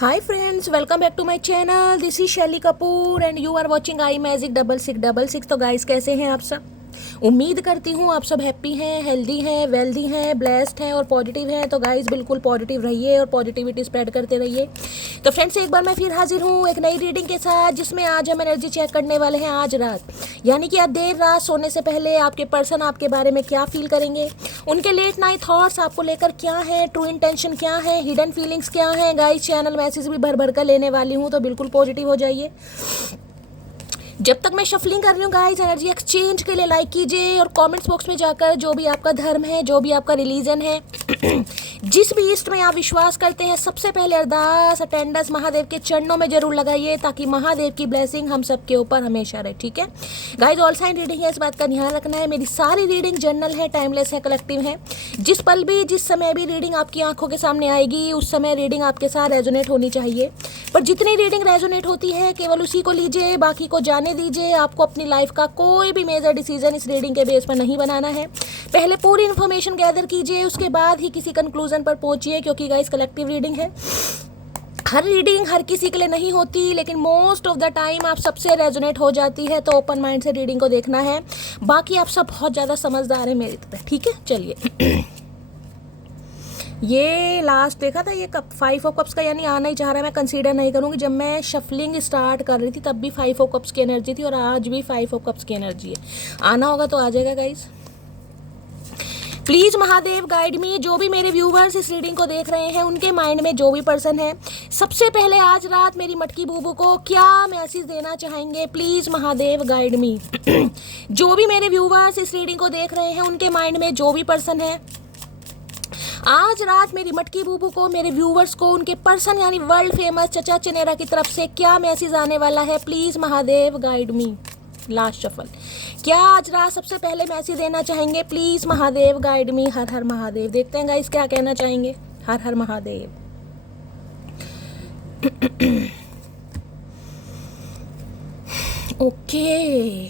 Hi friends, welcome back to my channel. This is Shelly Kapoor and you are watching I magic 6666। तो guys कैसे हैं आप सब? उम्मीद करती हूँ आप सब हैप्पी हैं, हेल्दी हैं, वेल्दी हैं, ब्लेस्ड हैं और पॉजिटिव हैं। तो गाइस बिल्कुल पॉजिटिव रहिए और पॉजिटिविटी स्प्रेड करते रहिए। तो फ्रेंड्स एक बार मैं फिर हाजिर हूँ एक नई रीडिंग के साथ, जिसमें आज हम एनर्जी चेक करने वाले हैं आज रात, यानी कि आज देर रात सोने से पहले आपके पर्सन आपके बारे में क्या फील करेंगे, उनके लेट नाइट थॉट्स आपको लेकर क्या है, ट्रू इंटेंशन क्या है, हिडन फीलिंग्स क्या है। गाइस चैनल मैसेज भी भर भर कर लेने वाली हूँ, तो बिल्कुल पॉजिटिव हो जाइए। जब तक मैं शफलिंग कर रही हूँ गाइस, एनर्जी एक्सचेंज के लिए लाइक कीजिए और कमेंट्स बॉक्स में जाकर जो भी आपका धर्म है, जो भी आपका रिलीजन है, जिस भी ईस्ट में आप विश्वास करते हैं, सबसे पहले अरदास अटेंडेंस महादेव के चरणों में जरूर लगाइए, ताकि महादेव की ब्लेसिंग हम सबके ऊपर हमेशा रहे। ठीक है गाइस, ऑल साइन रीडिंग है, इस बात का ध्यान रखना है। मेरी सारी रीडिंग जनरल है, टाइमलेस है, कलेक्टिव है। जिस पल भी जिस समय भी रीडिंग आपकी आंखों के सामने आएगी, उस समय रीडिंग आपके साथ रेजोनेट होनी चाहिए। पर जितनी रीडिंग रेजोनेट होती है केवल उसी को लीजिए, बाकी को जाने दीजिए। आपको अपनी लाइफ का कोई भी मेजर डिसीजन इस रीडिंग के बेस पर नहीं बनाना है। पहले पूरी इन्फॉर्मेशन गैदर कीजिए, उसके बाद ही किसी कंक्लूजन पर पहुंचिए, क्योंकि गाइस कलेक्टिव रीडिंग है। हर रीडिंग हर किसी के लिए नहीं होती, लेकिन मोस्ट ऑफ द टाइम आप सबसे रेजोनेट हो जाती है। तो ओपन माइंड से रीडिंग को देखना है। बाकी आप सब बहुत ज़्यादा समझदार हैं मेरी तरह। ठीक है चलिए। ये लास्ट देखा था, ये कप 5 ऑफ कप्स का यानी आना ही चाह रहा है। मैं कंसीडर नहीं करूँगी। जब मैं शफलिंग स्टार्ट कर रही थी तब भी 5 ऑफ कप्स की एनर्जी थी और आज भी 5 ऑफ कप्स की एनर्जी है। आना होगा तो आ जाएगा गाइस। प्लीज़ महादेव गाइड मी। जो भी मेरे व्यूवर्स इस रीडिंग को देख रहे हैं, उनके माइंड में जो भी पर्सन है, सबसे पहले आज रात मेरी मटकी बूबू को क्या मैसेज देना चाहेंगे, प्लीज़ महादेव गाइड मी। जो भी मेरे व्यूवर्स इस रीडिंग को देख रहे हैं, उनके माइंड में जो भी पर्सन है, आज रात मेरी मटकी बूबू को, मेरे व्यूवर्स को, उनके पर्सन यानी वर्ल्ड फेमस चचा चनेरा की तरफ से क्या मैसेज आने वाला है, please Mahadev guide me. Last shuffle, क्या आज रात सबसे पहले मैसेज देना चाहेंगे, प्लीज़ महादेव गाइड मी। हर हर महादेव। देखते हैं गाइस क्या कहना चाहेंगे। हर हर महादेव। ओके,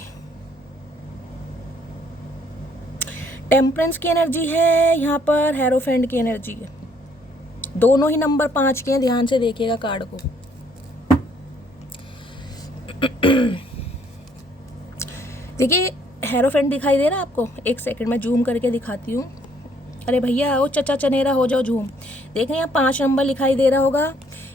टेम्परेंस की एनर्जी है यहाँ पर, हेरोफेंट की एनर्जी है। दोनों ही नंबर 5 के हैं, ध्यान से देखिएगा कार्ड को। देखिए हेरोफेंट दिखाई दे रहा है आपको? एक सेकंड मैं जूम करके दिखाती हूँ। अरे भैया वो चचा चनेरा हो जाओ जूम। देख रहे हैं, 5 नंबर दिखाई दे रहा होगा।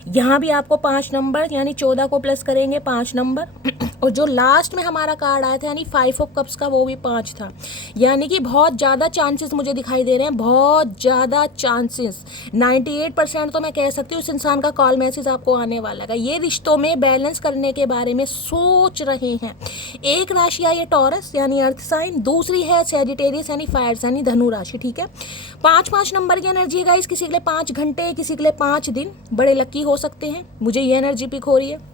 यहाँ भी आपको 5 नंबर यानी 14 को प्लस करेंगे 5 नंबर। और जो लास्ट में हमारा कार्ड आया था यानी 5 ऑफ कप्स का, वो भी 5 था। यानी कि बहुत ज़्यादा चांसेस मुझे दिखाई दे रहे हैं, बहुत ज़्यादा चांसेस। 98% तो मैं कह सकती हूँ उस इंसान का कॉल मैसेज आपको आने वाला है। ये रिश्तों में बैलेंस करने के बारे में सोच रहे हैं। एक राशि है ये टॉरस यानी अर्थ साइन, दूसरी है सैजिटेरियस यानी फायर साइन यानी धनु राशि। ठीक है, 5-5 नंबर की एनर्जी है गाइस। किसी के लिए 5 घंटे, किसी के लिए 5 दिन बड़े लकी हो सकते हैं। मुझे ये एनर्जी पिक हो रही है।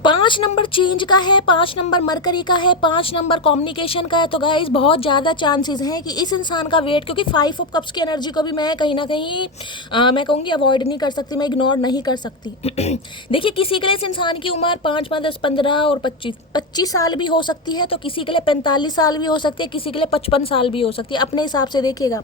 5 नंबर चेंज का है, 5 नंबर मरकरी का है, 5 नंबर कम्युनिकेशन का है। तो गाइस बहुत ज़्यादा चांसेस हैं कि इस इंसान का वेट, क्योंकि 5 ऑफ कप्स की एनर्जी को भी मैं कहीं ना कहीं मैं कहूँगी अवॉइड नहीं कर सकती, मैं इग्नोर नहीं कर सकती। देखिए किसी के लिए इस इंसान की उम्र 5, 5, 10, 15 और 25 साल भी हो सकती है, तो किसी के लिए 45 साल भी हो सकती है, किसी के लिए 55 साल भी हो सकती है। अपने हिसाब से देखिएगा।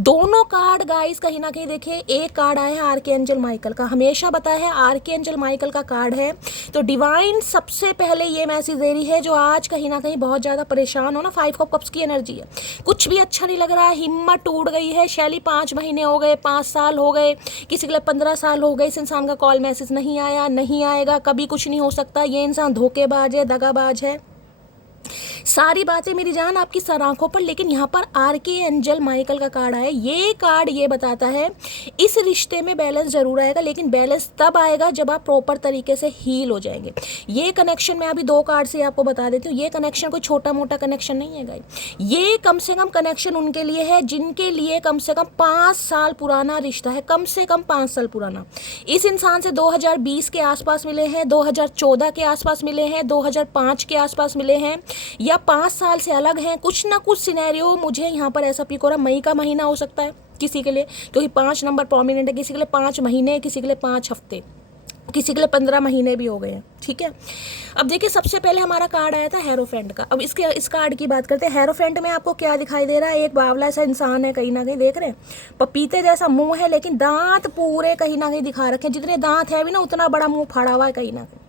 दोनों कार्ड गाइस कहीं ना कहीं देखिए, एक कार्ड आया है आर्कएंजल माइकल का। हमेशा बताया है आर्कएंजल माइकल का कार्ड है, तो डिवाइन सबसे पहले ये मैसेज दे रही है जो आज कहीं ना कहीं बहुत ज़्यादा परेशान हो ना। 5 ऑफ कप्स की एनर्जी है, कुछ भी अच्छा नहीं लग रहा, हिम्मत टूट गई है। शैली 5 महीने हो गए, 5 साल हो गए, किसी के लिए 15 साल हो गए, इस इंसान का कॉल मैसेज नहीं आया, नहीं आएगा, कभी कुछ नहीं हो सकता। ये इंसान धोखेबाज है, दगाबाज है। सारी बातें मेरी जान आपकी सर आंखों पर। लेकिन यहाँ पर आर्कएंजल माइकल का कार्ड आया। ये कार्ड ये बताता है इस रिश्ते में बैलेंस जरूर आएगा, लेकिन बैलेंस तब आएगा जब आप प्रॉपर तरीके से हील हो जाएंगे। ये कनेक्शन मैं अभी 2 कार्ड से आपको बता देती हूँ। ये कनेक्शन कोई छोटा मोटा कनेक्शन नहीं है गाइस। ये कम से कम कनेक्शन उनके लिए है जिनके लिए कम से कम 5 साल पुराना रिश्ता है, कम से कम 5 साल पुराना। इस इंसान से 2020 के आसपास मिले हैं, 2014 के आसपास मिले हैं, 2005 के आसपास मिले हैं, या 5 साल से अलग हैं। कुछ ना कुछ सिनेरियो मुझे यहाँ पर ऐसा पिक हो रहा। मई का महीना हो सकता है किसी के लिए, क्योंकि 5 नंबर प्रोमिनेंट है। किसी के लिए 5 महीने, किसी के लिए 5 हफ्ते, किसी के लिए 15 महीने भी हो गए हैं, ठीक है। अब देखिए सबसे पहले हमारा कार्ड आया था हेरोफेंट का। अब इस कार्ड की बात करते हैं। हेरोफेंट में आपको क्या दिखाई दे रहा है? एक बावला सा इंसान है, कहीं ना कहीं देख रहे हैं, पपीते जैसा मुंह है, लेकिन दांत पूरे कहीं ना कहीं दिखा रखे हैं, जितने दांत है भी ना उतना बड़ा मुंह फाड़ा हुआ है कहीं ना कहीं।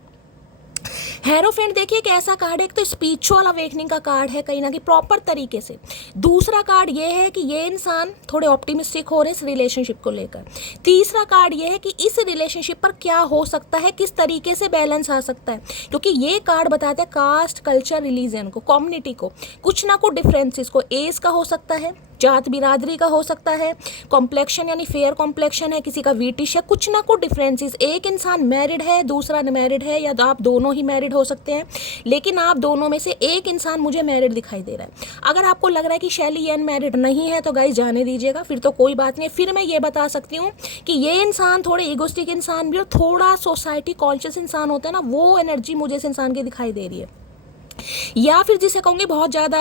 हेरोफेंट देखिए एक ऐसा कार्ड है, एक तो स्पिरिचुअल अवेकनिंग का कार्ड है कहीं ना कहीं प्रॉपर तरीके से। दूसरा कार्ड ये है कि ये इंसान थोड़े ऑप्टिमिस्टिक हो रहे हैं इस रिलेशनशिप को लेकर। तीसरा कार्ड ये है कि इस रिलेशनशिप पर क्या हो सकता है, किस तरीके से बैलेंस आ सकता है, क्योंकि ये कार्ड बताता है कास्ट, कल्चर, रिलीजन को, कम्युनिटी को, कुछ ना कुछ डिफरेंसेस को। एज का हो सकता है, जात बिरादरी का हो सकता है, कॉम्प्लेक्शन यानी फेयर कॉम्प्लेक्शन है, किसी का वीटिश है, कुछ ना कुछ डिफरेंसेस। एक इंसान मैरिड है, दूसरा अनमैरिड है, या आप दोनों ही मैरिड हो सकते हैं, लेकिन आप दोनों में से एक इंसान मुझे मैरिड दिखाई दे रहा है। अगर आपको लग रहा है कि शैली ये अनमैरिड नहीं है तो गाइस जाने दीजिएगा, फिर तो कोई बात नहीं है। फिर मैं ये बता सकती हूँ कि ये इंसान थोड़े ईगोस्टिक इंसान भी और थोड़ा सोसाइटी कॉन्शियस इंसान होता है ना, वो एनर्जी मुझे इस इंसान की दिखाई दे रही है। या फिर जिसे कहूँगी बहुत ज़्यादा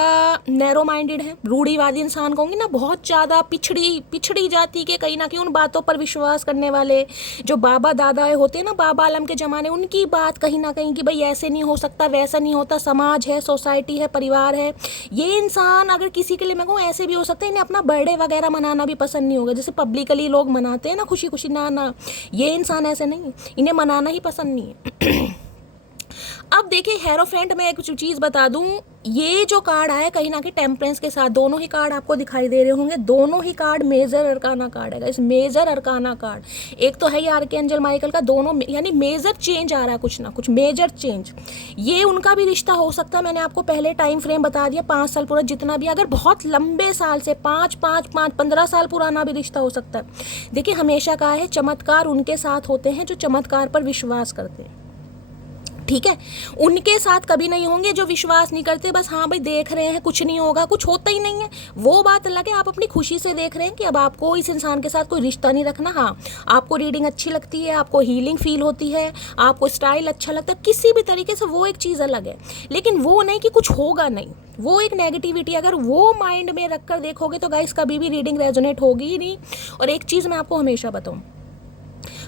नैरो माइंडेड है, रूढ़ीवादी इंसान कहूँगी ना, बहुत ज़्यादा पिछड़ी जाति के कहीं ना कहीं उन बातों पर विश्वास करने वाले, जो बाबा दादा होते हैं ना, बाबा आलम के ज़माने, उनकी बात कहीं ना कहीं कि भाई ऐसे नहीं हो सकता, वैसा नहीं होता, समाज है, सोसाइटी है, परिवार है। ये इंसान अगर किसी के लिए मैं कहूँ ऐसे भी हो सकता है, इन्हें अपना बर्थडे वगैरह मनाना भी पसंद नहीं होगा, जैसे पब्लिकली लोग मनाते हैं ना खुशी खुशी, ना ये इंसान ऐसे नहीं, इन्हें मनाना ही पसंद नहीं है। अब देखिए हेरोफेंट में एक चीज़ बता दूं, ये जो कार्ड आया कहीं ना कहीं टेम्परेंस के साथ, दोनों ही कार्ड आपको दिखाई दे रहे होंगे, दोनों ही कार्ड मेजर अरकाना कार्ड है इस मेजर अरकाना कार्ड। एक तो है ये आर्कएंजल माइकल का, दोनों यानी मेजर चेंज आ रहा है, कुछ ना कुछ मेजर चेंज। ये उनका भी रिश्ता हो सकता है, मैंने आपको पहले टाइम फ्रेम बता दिया, 5 साल पूरा, जितना भी, अगर बहुत लंबे साल से 15 साल पुराना भी रिश्ता हो सकता है। देखिए हमेशा कहा है चमत्कार उनके साथ होते हैं जो चमत्कार पर विश्वास करते हैं, ठीक है। उनके साथ कभी नहीं होंगे जो विश्वास नहीं करते, बस हाँ भाई देख रहे हैं, कुछ नहीं होगा, कुछ होता ही नहीं है, वो बात अलग है। आप अपनी खुशी से देख रहे हैं कि अब आपको इस इंसान के साथ कोई रिश्ता नहीं रखना। हाँ, आपको रीडिंग अच्छी लगती है, आपको हीलिंग फील होती है, आपको स्टाइल अच्छा लगता है, किसी भी तरीके से, वो एक चीज़ अलग है, लेकिन वो नहीं कि कुछ होगा नहीं, वो एक नेगेटिविटी। अगर वो माइंड में रख कर देखोगे तो गाइस कभी भी रीडिंग रेजोनेट होगी ही नहीं। और एक चीज़ मैं आपको हमेशा बताऊँ,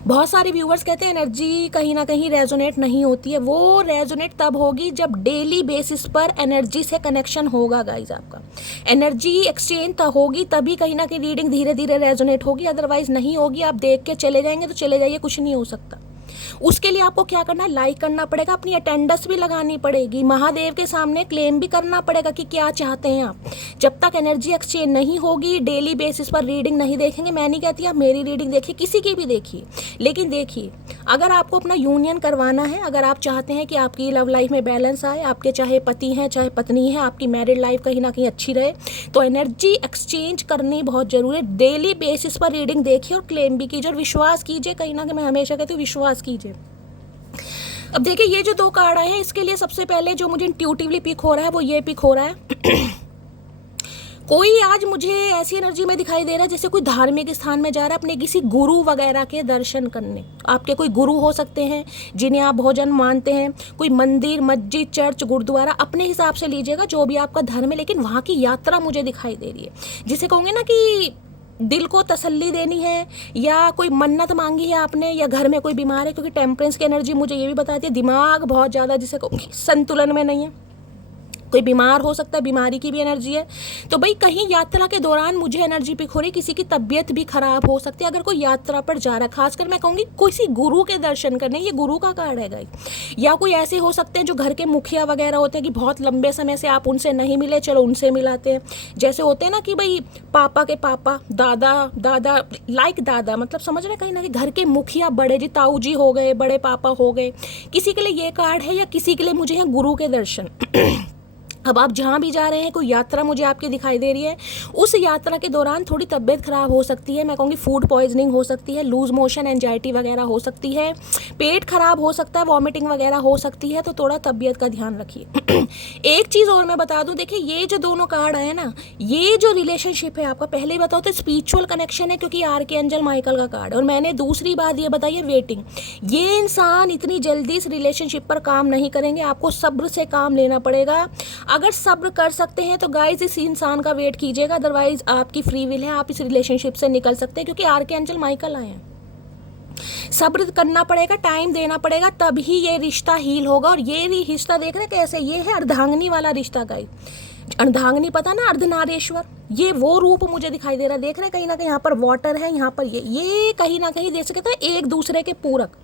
बहुत सारे व्यूवर्स कहते हैं एनर्जी कहीं ना कहीं रेजोनेट नहीं होती है, वो रेजोनेट तब होगी जब डेली बेसिस पर एनर्जी से कनेक्शन होगा गाइज, आपका एनर्जी एक्सचेंज तब होगी, तभी कहीं ना कहीं रीडिंग धीरे धीरे रेजोनेट होगी, अदरवाइज नहीं होगी। आप देख के चले जाएंगे तो चले जाइए, कुछ नहीं हो सकता। उसके लिए आपको क्या करना है, लाइक करना पड़ेगा, अपनी अटेंडेंस भी लगानी पड़ेगी, महादेव के सामने क्लेम भी करना पड़ेगा कि क्या चाहते हैं आप। जब तक एनर्जी एक्सचेंज नहीं होगी, डेली बेसिस पर रीडिंग नहीं देखेंगे, मैं नहीं कहती आप मेरी रीडिंग देखिए, किसी की भी देखिए, लेकिन देखिए अगर आपको अपना यूनियन करवाना है, अगर आप चाहते हैं कि आपकी लव लाइफ में बैलेंस आए, आपके चाहे पति हैं चाहे पत्नी है, आपकी मैरिड लाइफ कहीं ना कहीं अच्छी रहे, तो एनर्जी एक्सचेंज करनी बहुत जरूरी है। डेली बेसिस पर रीडिंग देखिए और क्लेम भी कीजिए और विश्वास कीजिए, कहीं ना कहीं मैं हमेशा कहती हूँ विश्वास कीजिए। अब देखिए ये जो 2 कार्ड आए हैं, इसके लिए सबसे पहले जो मुझे इंट्यूटिवली पिक हो रहा है वो ये पिक हो रहा है कोई आज मुझे ऐसी एनर्जी में दिखाई दे रहा है जैसे कोई धार्मिक स्थान में जा रहा है अपने किसी गुरु वगैरह के दर्शन करने। आपके कोई गुरु हो सकते हैं जिन्हें आप बहुत जन मानते हैं, कोई मंदिर, मस्जिद, चर्च, गुरुद्वारा, अपने हिसाब से लीजिएगा जो भी आपका धर्म है, लेकिन वहाँ की यात्रा मुझे दिखाई दे रही है, जिसे कहूँगे ना कि दिल को तसल्ली देनी है, या कोई मन्नत मांगी है आपने, या घर में कोई बीमार है, क्योंकि टेम्परेंस की एनर्जी मुझे ये भी बताती है दिमाग बहुत ज़्यादा जिसे संतुलन में नहीं है, कोई बीमार हो सकता है, बीमारी की भी एनर्जी है। तो भाई कहीं यात्रा के दौरान मुझे एनर्जी पिक हो रही, किसी की तबीयत भी खराब हो सकती है अगर कोई यात्रा पर जा रहा है, खासकर मैं कहूँगी किसी गुरु के दर्शन करने, ये गुरु का कार्ड है गाइस। या कोई ऐसे हो सकते हैं जो घर के मुखिया वगैरह होते हैं कि बहुत लंबे समय से आप उनसे नहीं मिले, चलो उनसे मिलाते हैं। जैसे होते हैं ना कि भाई पापा के पापा, दादा लाइक दादा, मतलब समझ रहे कहीं ना कहीं घर के मुखिया, बड़े जी, ताऊ जी हो गए, बड़े पापा हो गए, किसी के लिए ये कार्ड है, या किसी के लिए मुझे है गुरु के दर्शन। अब आप जहाँ भी जा रहे हैं, कोई यात्रा मुझे आपकी दिखाई दे रही है, उस यात्रा के दौरान थोड़ी तबीयत खराब हो सकती है, मैं कहूँगी फूड पॉइजनिंग हो सकती है, लूज मोशन, एंजाइटी वगैरह हो सकती है, पेट खराब हो सकता है, वॉमिटिंग वगैरह हो सकती है, तो थोड़ा तबीयत का ध्यान रखिए। एक चीज़ और मैं बता दूँ, देखिए ये जो दोनों कार्ड आए ना, ये जो रिलेशनशिप है आपका, पहले ही बताओ तो स्पिरिचुअल कनेक्शन है क्योंकि आर्कएंजल माइकल का कार्ड है, और मैंने दूसरी बात ये बताई है वेटिंग। ये इंसान इतनी जल्दी इस रिलेशनशिप पर काम नहीं करेंगे, आपको सब्र से काम लेना पड़ेगा। अगर सब्र कर सकते हैं तो गाइज इस इंसान का वेट कीजिएगा, अदरवाइज आपकी फ्री विल है, आप इस रिलेशनशिप से निकल सकते हैं क्योंकि आर्कएंजल माइकल आए हैं। सब्र करना पड़ेगा, टाइम देना पड़ेगा, तभी ये रिश्ता हील होगा। और ये रिश्ता देख रहे कैसे, ये है अर्धांगिनी वाला रिश्ता गाइस। अर्धांगिनी पता ना, अर्धनारेश्वर, ये वो रूप मुझे दिखाई दे रहा है। देख रहे कहीं ना कहीं यहाँ पर वाटर है, यहाँ पर ये कहीं ना कहीं देख सकते हैं एक दूसरे के पूरक।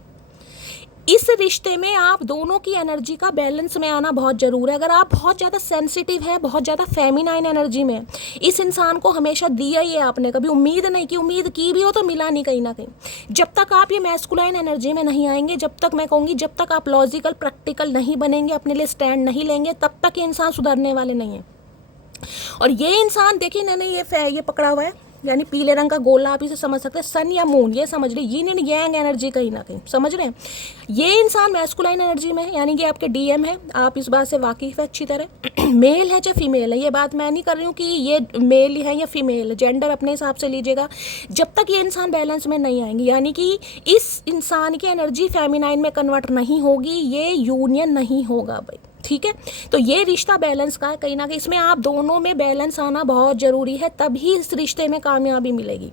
इस रिश्ते में आप दोनों की एनर्जी का बैलेंस में आना बहुत ज़रूर है। अगर आप बहुत ज़्यादा सेंसिटिव है, बहुत ज़्यादा फेमिनाइन एनर्जी में, इस इंसान को हमेशा दिया ही है आपने, कभी उम्मीद नहीं की, उम्मीद की भी हो तो मिला नहीं कहीं ना कहीं। जब तक आप ये मैस्कुलाइन एनर्जी में नहीं आएंगे, जब तक मैं कहूँगी जब तक आप लॉजिकल प्रैक्टिकल नहीं बनेंगे, अपने लिए स्टैंड नहीं लेंगे, तब तक ये इंसान सुधरने वाले नहीं है। और ये इंसान देखिए मैंने ये पकड़ा हुआ है, यानी पीले रंग का गोला, आप इसे समझ सकते हैं सन या मून, ये समझ रहे, यिन एंड यांग एनर्जी कहीं ना कहीं, समझ रहे हैं। ये इंसान मैस्कुलाइन एनर्जी में है, यानी कि आपके डीएम है, आप इस बात से वाकिफ है अच्छी तरह। मेल है चाहे फीमेल है, ये बात मैं नहीं कर रही हूँ कि ये मेल है या फीमेल, जेंडर अपने हिसाब से लीजिएगा। जब तक ये इंसान बैलेंस में नहीं आएंगे, यानी कि इस इंसान की एनर्जी फेमिनाइन में कन्वर्ट नहीं होगी, ये यूनियन नहीं होगा भाई, ठीक है। तो ये रिश्ता बैलेंस का है, कहीं ना कहीं इसमें आप दोनों में बैलेंस आना बहुत ज़रूरी है, तभी इस रिश्ते में कामयाबी मिलेगी।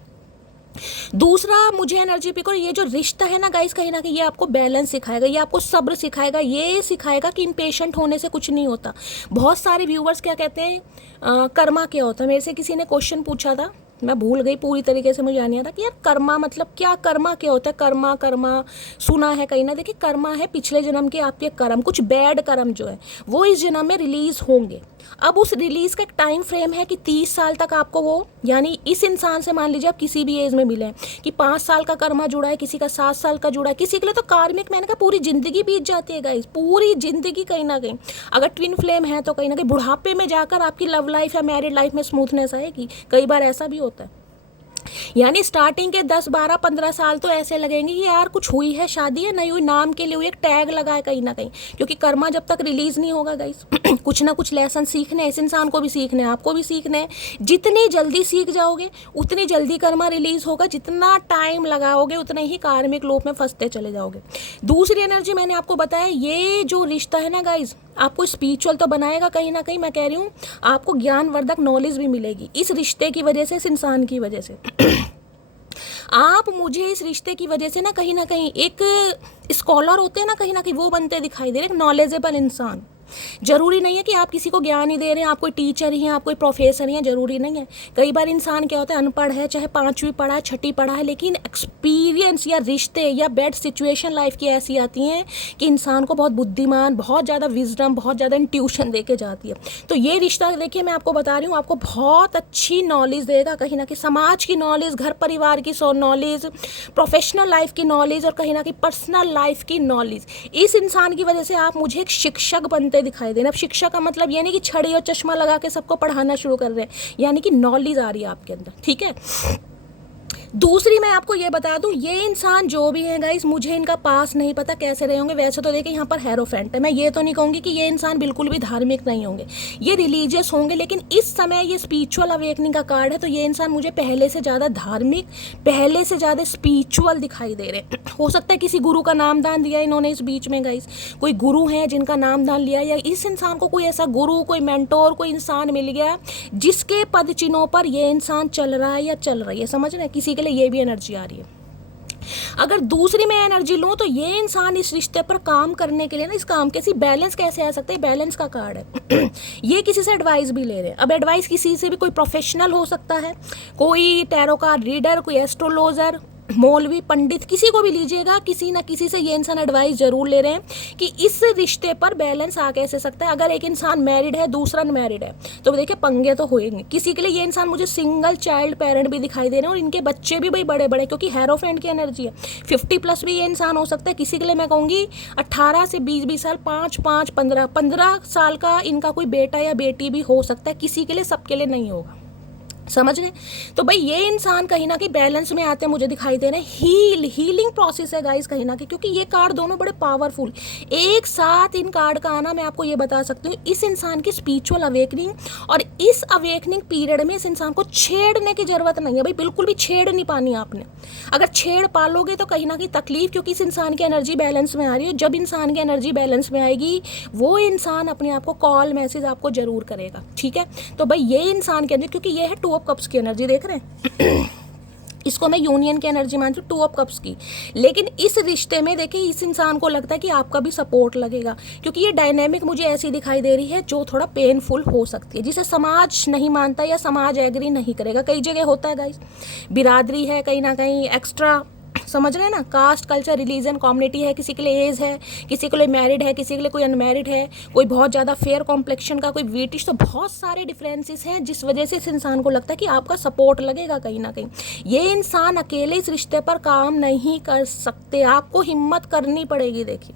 दूसरा मुझे एनर्जी पिक, और ये जो रिश्ता है ना गाइस, कहीं ना कहीं ये आपको बैलेंस सिखाएगा, ये आपको सब्र सिखाएगा, ये सिखाएगा कि इम्पेशेंट होने से कुछ नहीं होता। बहुत सारे व्यूवर्स क्या कहते हैं कर्मा क्या होता है, मेरे से किसी ने क्वेश्चन पूछा था, मैं भूल गई पूरी तरीके से, मुझे याद नहीं आता कि यार कर्मा मतलब क्या, कर्मा क्या होता है। कर्मा सुना है कहीं ना, देखिए कर्मा है पिछले जन्म के आपके कर्म, कुछ बैड कर्म जो है वो इस जन्म में रिलीज होंगे। अब उस रिलीज का एक टाइम फ्रेम है कि 30 साल तक आपको वो, यानी इस इंसान से मान लीजिए आप किसी भी एज में मिले कि 5 साल का कर्मा जुड़ा है, किसी का 7 साल का जुड़ा है, किसी के लिए तो कार्मिक मैंने कहा पूरी जिंदगी बीत जाती है गाइस, पूरी जिंदगी कहीं ना कहीं। अगर ट्विन फ्लेम है तो कहीं ना कहीं बुढ़ापे में जाकर आपकी लव लाइफ या मैरिड लाइफ में स्मूथनेस आएगी, कई बार ऐसा भी होता है। यानी स्टार्टिंग के 10, 12, 15 साल तो ऐसे लगेंगे कि यार कुछ हुई है, शादी है नहीं हुई, नाम के लिए हुई, एक टैग लगा है कहीं ना कहीं, क्योंकि कर्मा जब तक रिलीज नहीं होगा गाइस कुछ ना कुछ लेसन सीखने, इस इंसान को भी सीखने, आपको भी सीखने हैं। जितनी जल्दी सीख जाओगे उतनी जल्दी कर्मा रिलीज होगा, जितना टाइम लगाओगे उतने ही कार्मिक लूप में फंसते चले जाओगे। दूसरी एनर्जी मैंने आपको बताया, ये जो रिश्ता है ना गाइस, आपको स्पिरिचुअल तो बनाएगा कहीं ना कहीं, मैं कह रही हूँ आपको ज्ञानवर्धक नॉलेज भी मिलेगी इस रिश्ते की वजह से, इस इंसान की वजह से आप मुझे इस रिश्ते की वजह से ना कहीं एक स्कॉलर होते हैं ना, कहीं ना कहीं वो बनते दिखाई दे रहे, एक नॉलेजेबल इंसान। जरूरी नहीं है कि आप किसी को ज्ञान ही दे रहे हैं, आप कोई टीचर ही हैं, आप कोई प्रोफेसर ही हैं, जरूरी नहीं है। कई बार इंसान क्या होता है, अनपढ़ है, चाहे 5वीं पढ़ा है, 6ठी पढ़ा है, लेकिन एक्सपीरियंस या रिश्ते या बैड सिचुएशन लाइफ की ऐसी आती हैं कि इंसान को बहुत बुद्धिमान, बहुत ज़्यादा विजडम, बहुत ज़्यादा इंट्यूशन दे के जाती है। तो ये रिश्ता देखिए मैं आपको बता रही हूँ, आपको बहुत अच्छी नॉलेज देगा, कहीं ना कहीं समाज की नॉलेज, घर परिवार की नॉलेज, प्रोफेशनल लाइफ की नॉलेज, और कहीं ना कहीं पर्सनल लाइफ की नॉलेज। इस इंसान की वजह से आप मुझे एक शिक्षक बनते दिखाई देना। अब शिक्षा का मतलब ये नहीं कि छड़ी और चश्मा लगा के सबको पढ़ाना शुरू कर रहे हैं, यानी कि नॉलेज आ रही है आपके अंदर, ठीक है। दूसरी मैं आपको ये बता दूं, ये इंसान जो भी है गाइस, मुझे इनका पास नहीं पता कैसे रहे होंगे। वैसे तो देखिए यहाँ पर हेरोफेंट है, मैं ये तो नहीं कहूँगी कि ये इंसान बिल्कुल भी धार्मिक नहीं होंगे, ये रिलीजियस होंगे, लेकिन इस समय ये स्पिरिचुअल अवेकनिंग का कार्ड है, तो ये इंसान मुझे पहले से ज़्यादा धार्मिक, पहले से ज़्यादा स्पिरिचुअल दिखाई दे रहे। हो सकता है किसी गुरु का नाम दान दिया इन्होंने इस बीच में गाइस, कोई गुरु हैं जिनका नाम दान लिया, या इस इंसान को कोई ऐसा गुरु, कोई मेंटोर, कोई इंसान मिल गया जिसके पद चिन्हों पर ये इंसान चल रहा है या चल रही है, समझ रहे हैं। किसी के लिए ये भी एनर्जी आ रही है। अगर दूसरी मैं एनर्जी लूँ तो ये इंसान इस रिश्ते पर काम करने के लिए ना, इस काम कैसी बैलेंस कैसे आ सकता है, बैलेंस का कार्ड है ये किसी से एडवाइस भी ले रहे हैं। अब एडवाइस किसी से भी, कोई प्रोफेशनल हो सकता है, कोई टैरो कार्ड रीडर, कोई एस्ट्रोलॉजर, मौलवी, पंडित, किसी को भी लीजिएगा, किसी ना किसी से ये इंसान एडवाइस जरूर ले रहे हैं कि इस रिश्ते पर बैलेंस आ कैसे सकता है। अगर एक इंसान मैरिड है, दूसरा अनमैरिड है, तो देखिए पंगे तो होंगे। किसी के लिए ये इंसान मुझे सिंगल चाइल्ड पेरेंट भी दिखाई दे रहे हैं, और इनके बच्चे भी भाई बड़े बड़े, क्योंकि हेरोफेंट की एनर्जी है। 50+ भी ये इंसान हो सकता है। किसी के लिए मैं कहूँगी 18 से 20 साल, 5, 15 साल का इनका कोई बेटा या बेटी भी हो सकता है। किसी के लिए, सबके लिए नहीं होगा, समझ रहे। तो भाई ये इंसान कहीं ना कहीं बैलेंस में आते हैं, मुझे दिखाई दे रहे हैं। हीलिंग प्रोसेस है गाइस कहीं ना कहीं, क्योंकि ये कार्ड दोनों बड़े पावरफुल एक साथ, इन कार्ड का आना मैं आपको ये बता सकती हूँ, इस इंसान की स्पिरिचुअल अवेकनिंग, और इस अवेकनिंग पीरियड में इस इंसान को छेड़ने की जरूरत नहीं है भाई, बिल्कुल भी छेड़ नहीं पानी आपने। अगर छेड़ पालोगे तो कहीं ना कहीं तकलीफ, क्योंकि इस इंसान की एनर्जी बैलेंस में आ रही है। जब इंसान की एनर्जी बैलेंस में आएगी, वो इंसान अपने आप को कॉल मैसेज आपको जरूर करेगा, ठीक है। तो भाई ये इंसान के अंदर, क्योंकि ये है 2 ऑफ कप्स की एनर्जी, देख रहे हैं इसको मैं यूनियन की एनर्जी मानती हूँ, 2 ऑफ कप्स की। लेकिन इस रिश्ते में देखिए इस इंसान को लगता है कि आपका भी सपोर्ट लगेगा, क्योंकि ये डायनेमिक मुझे ऐसी दिखाई दे रही है जो थोड़ा पेनफुल हो सकती है, जिसे समाज नहीं मानता या समाज एग्री नहीं करेगा। कई जगह होता है गाइस, बिरादरी है कहीं ना कहीं एक्स्ट्रा, समझ रहे हैं ना, कास्ट कल्चर रिलीजन कम्युनिटी है, किसी के लिए एज है, किसी के लिए मैरिड है, किसी के लिए कोई अनमैरिड है, कोई बहुत ज़्यादा फेयर कॉम्प्लेक्शन का, कोई ब्रिटिश, तो बहुत सारे डिफरेंसेस हैं जिस वजह से इस इंसान को लगता है कि आपका सपोर्ट लगेगा कहीं ना कहीं। ये इंसान अकेले इस रिश्ते पर काम नहीं कर सकते, आपको हिम्मत करनी पड़ेगी। देखिए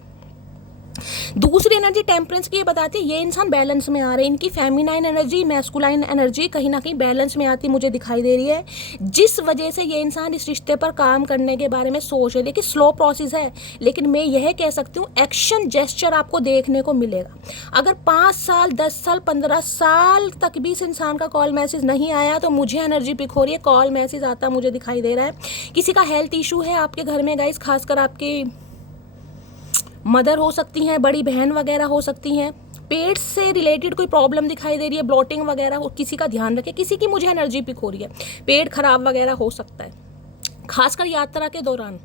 दूसरी एनर्जी टेम्परेंस की ये बताती है ये इंसान बैलेंस में आ रहे हैं, इनकी फेमिनाइन एनर्जी मैस्कुलाइन एनर्जी कहीं ना कहीं बैलेंस में आती मुझे दिखाई दे रही है, जिस वजह से ये इंसान इस रिश्ते पर काम करने के बारे में सोच रहे। देखिए स्लो प्रोसेस है, लेकिन मैं यह कह सकती हूँ एक्शन जेस्चर आपको देखने को मिलेगा। अगर 5 साल 10 साल 15 साल तक भी इस इंसान का कॉल मैसेज नहीं आया तो मुझे एनर्जी पिक हो रही है कॉल मैसेज आता मुझे दिखाई दे रहा है। किसी का हेल्थ इशू है आपके घर में गाइस, खासकर आपकी मदर हो सकती हैं, बड़ी बहन वगैरह हो सकती हैं, पेट से रिलेटेड कोई प्रॉब्लम दिखाई दे रही है, ब्लोटिंग वगैरह हो, किसी का ध्यान रखें। किसी की मुझे एनर्जी पिक हो रही है पेट खराब वगैरह हो सकता है, खासकर यात्रा के दौरान।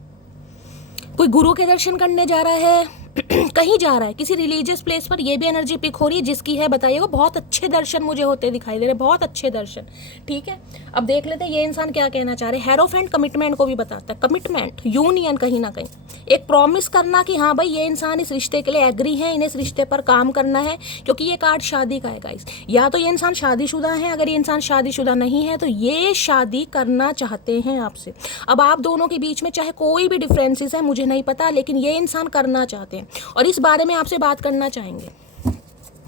कोई गुरु के दर्शन करने जा रहा है, कहीं जा रहा है किसी रिलीजियस प्लेस पर, ये भी एनर्जी पिक हो रही है। जिसकी है बताइएगा, बहुत अच्छे दर्शन मुझे होते दिखाई दे रहे हैं, बहुत अच्छे दर्शन। ठीक है, अब देख लेते हैं ये इंसान क्या कहना चाह रहे हैं। हेरोफेंट कमिटमेंट को भी बताता है, कमिटमेंट यूनियन, कहीं ना कहीं एक प्रॉमिस करना कि हाँ भाई ये इंसान इस रिश्ते के लिए एग्री है, इन्हें इस रिश्ते पर काम करना है, क्योंकि ये कार्ड शादी का है गाइस। या तो ये इंसान शादीशुदा है, अगर ये इंसान शादीशुदा नहीं है तो ये शादी करना चाहते हैं आपसे। अब आप दोनों के बीच में चाहे कोई भी डिफरेंसेस है मुझे नहीं पता, लेकिन ये इंसान करना चाहते हैं और इस बारे में आपसे बात करना चाहेंगे।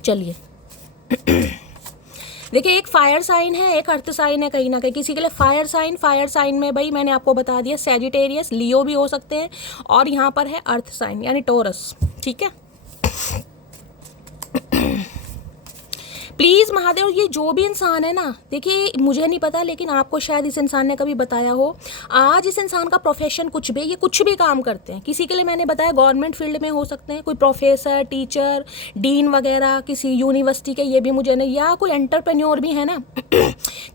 चलिए देखिए एक फायर साइन है, एक अर्थ साइन है, कहीं ना कहीं किसी के लिए फायर साइन में भाई मैंने आपको बता दिया सैजिटेरियस, लियो भी हो सकते हैं, और यहाँ पर है अर्थ साइन यानी टोरस। ठीक है, प्लीज़ महादेव, ये जो भी इंसान है ना, देखिए मुझे नहीं पता लेकिन आपको शायद इस इंसान ने कभी बताया हो। आज इस इंसान का प्रोफेशन कुछ भी, ये कुछ भी काम करते हैं। किसी के लिए मैंने बताया गवर्नमेंट फील्ड में हो सकते हैं, कोई प्रोफेसर, टीचर, डीन वगैरह किसी यूनिवर्सिटी के, ये भी मुझे नहीं, या कोई एंटरप्रेन्योर भी है ना।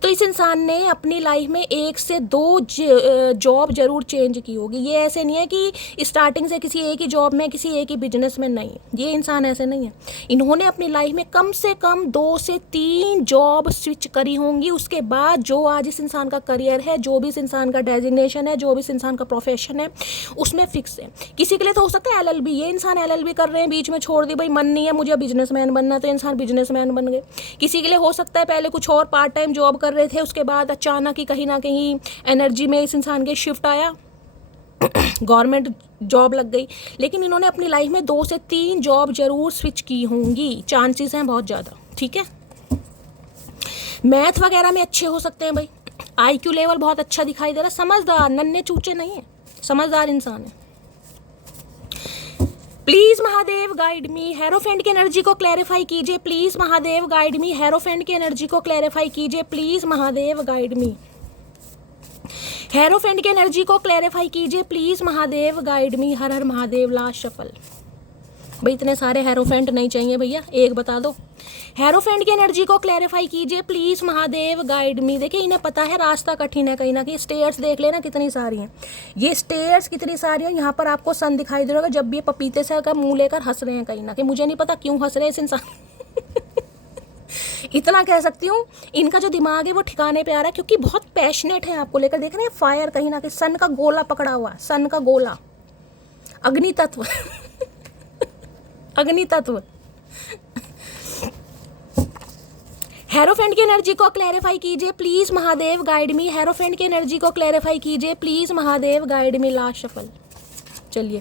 तो इस इंसान ने अपनी लाइफ में 1 से 2 जॉब जरूर चेंज की होगी। ये ऐसे नहीं है कि स्टार्टिंग से किसी एक ही जॉब में, किसी एक ही बिजनेस में, नहीं, ये इंसान ऐसे नहीं है। इन्होंने अपनी लाइफ में कम से कम 2 से 3 जॉब स्विच करी होंगी। उसके बाद जो आज इस इंसान का करियर है, जो भी इस इंसान का डेजिग्नेशन है, जो भी इस इंसान का प्रोफेशन है, उसमें फिक्स है। किसी के लिए तो हो सकता है LLB, ये इंसान LLB कर रहे हैं, बीच में छोड़ दी, भाई मन नहीं है मुझे बिजनेसमैन बनना, तो इंसान बिजनेसमैन बन गए। किसी के लिए हो सकता है पहले कुछ और पार्ट टाइम जॉब कर रहे थे, उसके बाद अचानक ही कहीं ना कहीं एनर्जी में इस इंसान के शिफ्ट आया, गवर्नमेंट जॉब लग गई। लेकिन इन्होंने अपनी लाइफ में 2 से 3 जॉब जरूर स्विच की होंगी, चांसेस हैं बहुत ज़्यादा। ठीक है, मैथ वगैरह में अच्छे हो सकते हैं भाई, IQ लेवल बहुत अच्छा दिखाई दे रहा है, समझदार, नन्हे चूचे नहीं है, समझदार इंसान है। Please Mahadev guide me, hierophant की एनर्जी को क्लैरिफाई कीजिए please Mahadev guide me, hierophant की एनर्जी को क्लैरिफाई कीजिए please Mahadev guide me, hierophant की एनर्जी को क्लैरिफाई कीजिए please Mahadev guide me. Her her Mahadev, last shuffle. भाई इतने सारे हेरोफेंट नहीं चाहिए भैया, एक बता दो। हेरोफेंट की एनर्जी को क्लैरिफाई कीजिए प्लीज महादेव गाइड मी। देखिए इन्हें पता है रास्ता कठिन है, कहीं ना कहीं स्टेयर्स देख लेना कितनी सारी हैं, ये स्टेयर्स कितनी सारी हैं। यहाँ पर आपको सन दिखाई दे रहा होगा, जब भी ये पपीते से का मुंह लेकर हंस रहे हैं कहीं ना कहीं, मुझे नहीं पता क्यों हंस रहे हैं इस इंसान इतना कह सकती हूँ इनका जो दिमाग है वो ठिकाने पे आ रहा है, क्योंकि बहुत पैशनेट है आपको लेकर। देख रहे हैं फायर, कहीं ना कहीं सन का गोला पकड़ा हुआ, सन का गोला, अग्नि तत्व अग्नि तत्व। हेरोफेंट की एनर्जी को क्लैरिफाई कीजिए please Mahadev guide me, hierophant की एनर्जी को क्लैरिफाई कीजिए please Mahadev guide me. Last shuffle. चलिए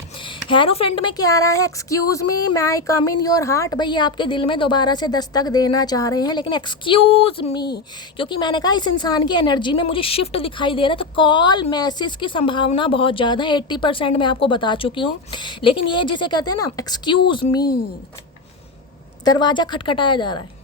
हेरोफेंट में क्या आ रहा है, एक्सक्यूज मी मैं आई कम इन योर हार्ट। भाई ये आपके दिल में दोबारा से दस्तक देना चाह रहे हैं, लेकिन एक्सक्यूज मी, क्योंकि मैंने कहा इस इंसान की एनर्जी में मुझे शिफ्ट दिखाई दे रहा है, तो कॉल मैसेज की संभावना बहुत ज़्यादा है, 80% मैं आपको बता चुकी हूँ। लेकिन ये जिसे कहते हैं ना एक्सक्यूज मी, दरवाज़ा खटखटाया जा रहा है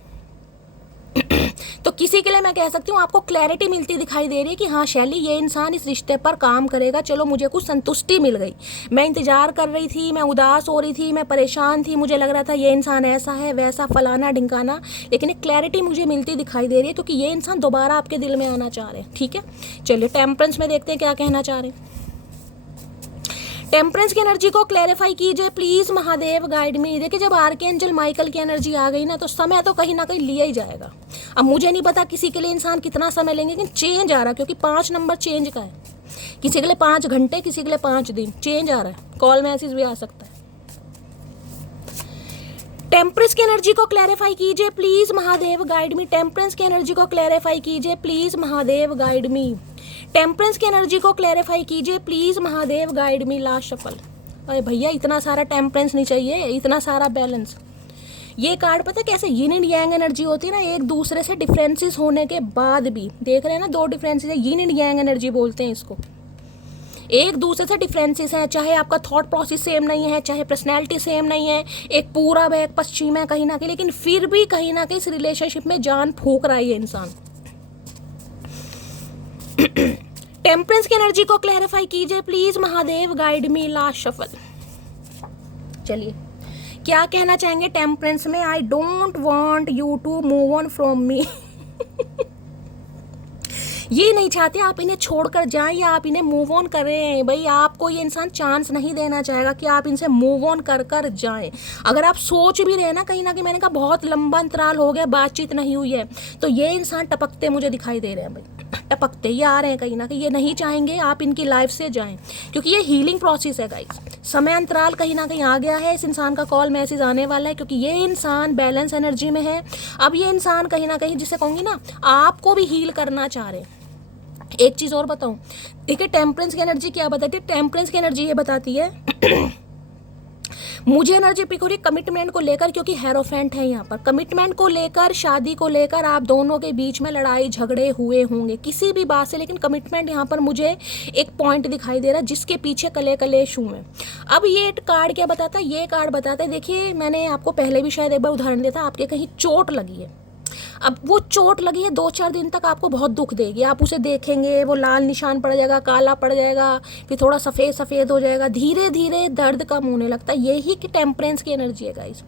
तो किसी के लिए मैं कह सकती हूँ आपको क्लैरिटी मिलती दिखाई दे रही है कि हाँ शैली, ये इंसान इस रिश्ते पर काम करेगा, चलो मुझे कुछ संतुष्टि मिल गई। मैं इंतजार कर रही थी, मैं उदास हो रही थी, मैं परेशान थी, मुझे लग रहा था ये इंसान ऐसा है वैसा फलाना ढिंकाना, लेकिन एक क्लैरिटी मुझे मिलती दिखाई दे रही है क्योंकि ये इंसान दोबारा आपके दिल में आना चाह रहे हैं। ठीक है, चलिए टेम्परेंस में देखते हैं क्या कहना चाह रहे हैं। टेम्परेंस की एनर्जी को क्लैरिफाई कीजिए प्लीज महादेव, गाइड मी। देखिए जब आर्कएंजल माइकल की एनर्जी आ गई ना तो समय तो कहीं ना कहीं लिया ही जाएगा। अब मुझे नहीं पता किसी के लिए इंसान कितना समय लेंगे, लेकिन चेंज आ रहा है क्योंकि 5 नंबर चेंज का है। किसी के लिए 5 घंटे, किसी के लिए 5 दिन, चेंज आ रहा है। कॉल मैसेज भी आ सकता है। टेम्परेंस की एनर्जी को क्लैरिफाई कीजिए please Mahadev, guide me. Temperance की एनर्जी को क्लैरिफाई कीजिए please Mahadev, guide me. Temperance की एनर्जी को क्लैरिफाई कीजिए please Mahadev, guide me. Last shuffle. अरे भैया इतना सारा टेम्परेंस नहीं चाहिए, इतना सारा बैलेंस। ये कार्ड पता है कैसे यिन एंड यांग एनर्जी होती है ना, एक दूसरे से डिफरेंसेस होने के बाद भी, देख रहे हैं ना 2 डिफरेंसेस है, यिन एंड यांग एनर्जी बोलते हैं इसको। एक दूसरे से डिफरेंसेस हैं, चाहे आपका थॉट प्रोसेस सेम नहीं है, चाहे पर्सनैलिटी सेम नहीं है, एक पूरब है एक पश्चिम है कहीं ना कहीं, लेकिन फिर भी कहीं ना कहीं इस रिलेशनशिप में जान फूंक रहा है ये इंसान। टेम्परेंस की एनर्जी को क्लैरिफाई कीजिए please Mahadev, guide me. Last shuffle. चलिए क्या कहना चाहेंगे टेम्परेंस में। I don't want you to move on from me. ये नहीं चाहते आप इन्हें छोड़कर जाएं या आप इन्हें मूव ऑन करें। भाई आपको ये इंसान चांस नहीं देना चाहेगा कि आप इनसे मूव ऑन कर कर जाएं। अगर आप सोच भी रहे ना कहीं ना कहीं, मैंने कहा बहुत लंबा अंतराल हो गया, बातचीत नहीं हुई है, तो ये इंसान टपकते मुझे दिखाई दे रहे हैं। भाई टपकते ही आ रहे हैं कहीं ना कहीं, ये नहीं चाहेंगे आप इनकी लाइफ से जाएं क्योंकि ये हीलिंग प्रोसेस है गाइस। समय अंतराल कहीं ना कहीं आ गया है, इस इंसान का कॉल मैसेज आने वाला है क्योंकि ये इंसान बैलेंस एनर्जी में है। अब ये इंसान कहीं ना कहीं, जिसे कहूँगी ना, आपको भी हील करना चाह रहे हैं। एक चीज और बताऊं, देखिए टेम्परेंस की एनर्जी क्या बताती है। टेम्परेंस की एनर्जी ये बताती है मुझे एनर्जी पिक हो रही है कमिटमेंट को लेकर, क्योंकि हेरोफेंट है यहाँ पर। कमिटमेंट को लेकर, शादी को लेकर आप दोनों के बीच में लड़ाई झगड़े हुए होंगे किसी भी बात से, लेकिन कमिटमेंट यहाँ पर मुझे एक पॉइंट दिखाई दे रहा है जिसके पीछे कले कलेश हूँ मैं। अब ये कार्ड क्या बताता है, ये कार्ड बताता है, देखिए मैंने आपको पहले भी शायद एक बार उदाहरण दिया था, आपके कहीं चोट लगी है। अब वो चोट लगी है 2-4 दिन तक आपको बहुत दुख देगी, आप उसे देखेंगे वो लाल निशान पड़ जाएगा, काला पड़ जाएगा, फिर थोड़ा सफ़ेद सफ़ेद हो जाएगा, धीरे धीरे दर्द कम होने लगता है। यही कि टेम्परेंस की एनर्जी है गाइस।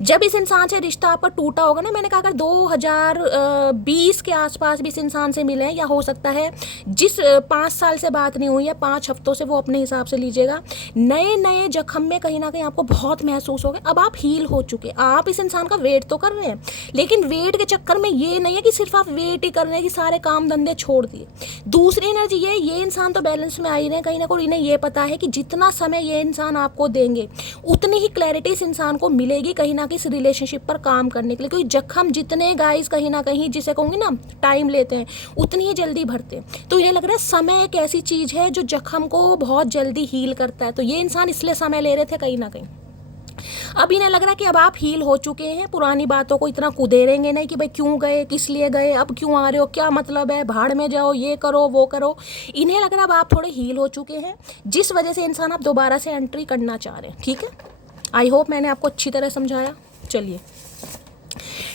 जब इस इंसान से रिश्ता आपका टूटा होगा ना, मैंने कहा अगर 2020 के आसपास भी इस इंसान से मिले, या हो सकता है जिस 5 साल से बात नहीं हुई है 5 हफ्तों से, वो अपने हिसाब से लीजिएगा, नए नए जख्म में कहीं ना कहीं आपको बहुत महसूस होगा। अब आप हील हो चुके, आप इस इंसान का वेट तो कर रहे हैं, लेकिन वेट के चक्कर में ये नहीं है कि सिर्फ आप वेट ही कर रहे हैं कि सारे काम धंधे छोड़ दिए। दूसरी एनर्जी ये इंसान तो बैलेंस में आ ही रहे हैं कहीं ना कहीं, इन्हें ये पता है कि जितना समय ये इंसान आपको देंगे उतनी ही क्लैरिटी इस इंसान को मिलेगी कहीं ना कहीं इस रिलेशनशिप पर काम करने के लिए। क्योंकि जख्म जितने गाइस कहीं ना कहीं, जिसे कहूँगी ना, टाइम लेते हैं, उतनी ही जल्दी भरते हैं। तो ये लग रहा है समय एक ऐसी चीज है जो जख्म को बहुत जल्दी हील करता है। तो ये इंसान इसलिए समय ले रहे थे कहीं ना कहीं। अब इन्हें लग रहा है कि अब आप हील हो चुके हैं, पुरानी बातों को इतना कुदेरेंगे नहीं कि भाई क्यों गए, किस लिए गए, अब क्यों आ रहे हो, क्या मतलब है, भाड़ में जाओ, ये करो वो करो। इन्हें लग रहा है अब आप थोड़े हील हो चुके हैं, जिस वजह से इंसान आप दोबारा से एंट्री करना चाह रहे हैं। ठीक है, आई होप मैंने आपको अच्छी तरह समझाया। चलिए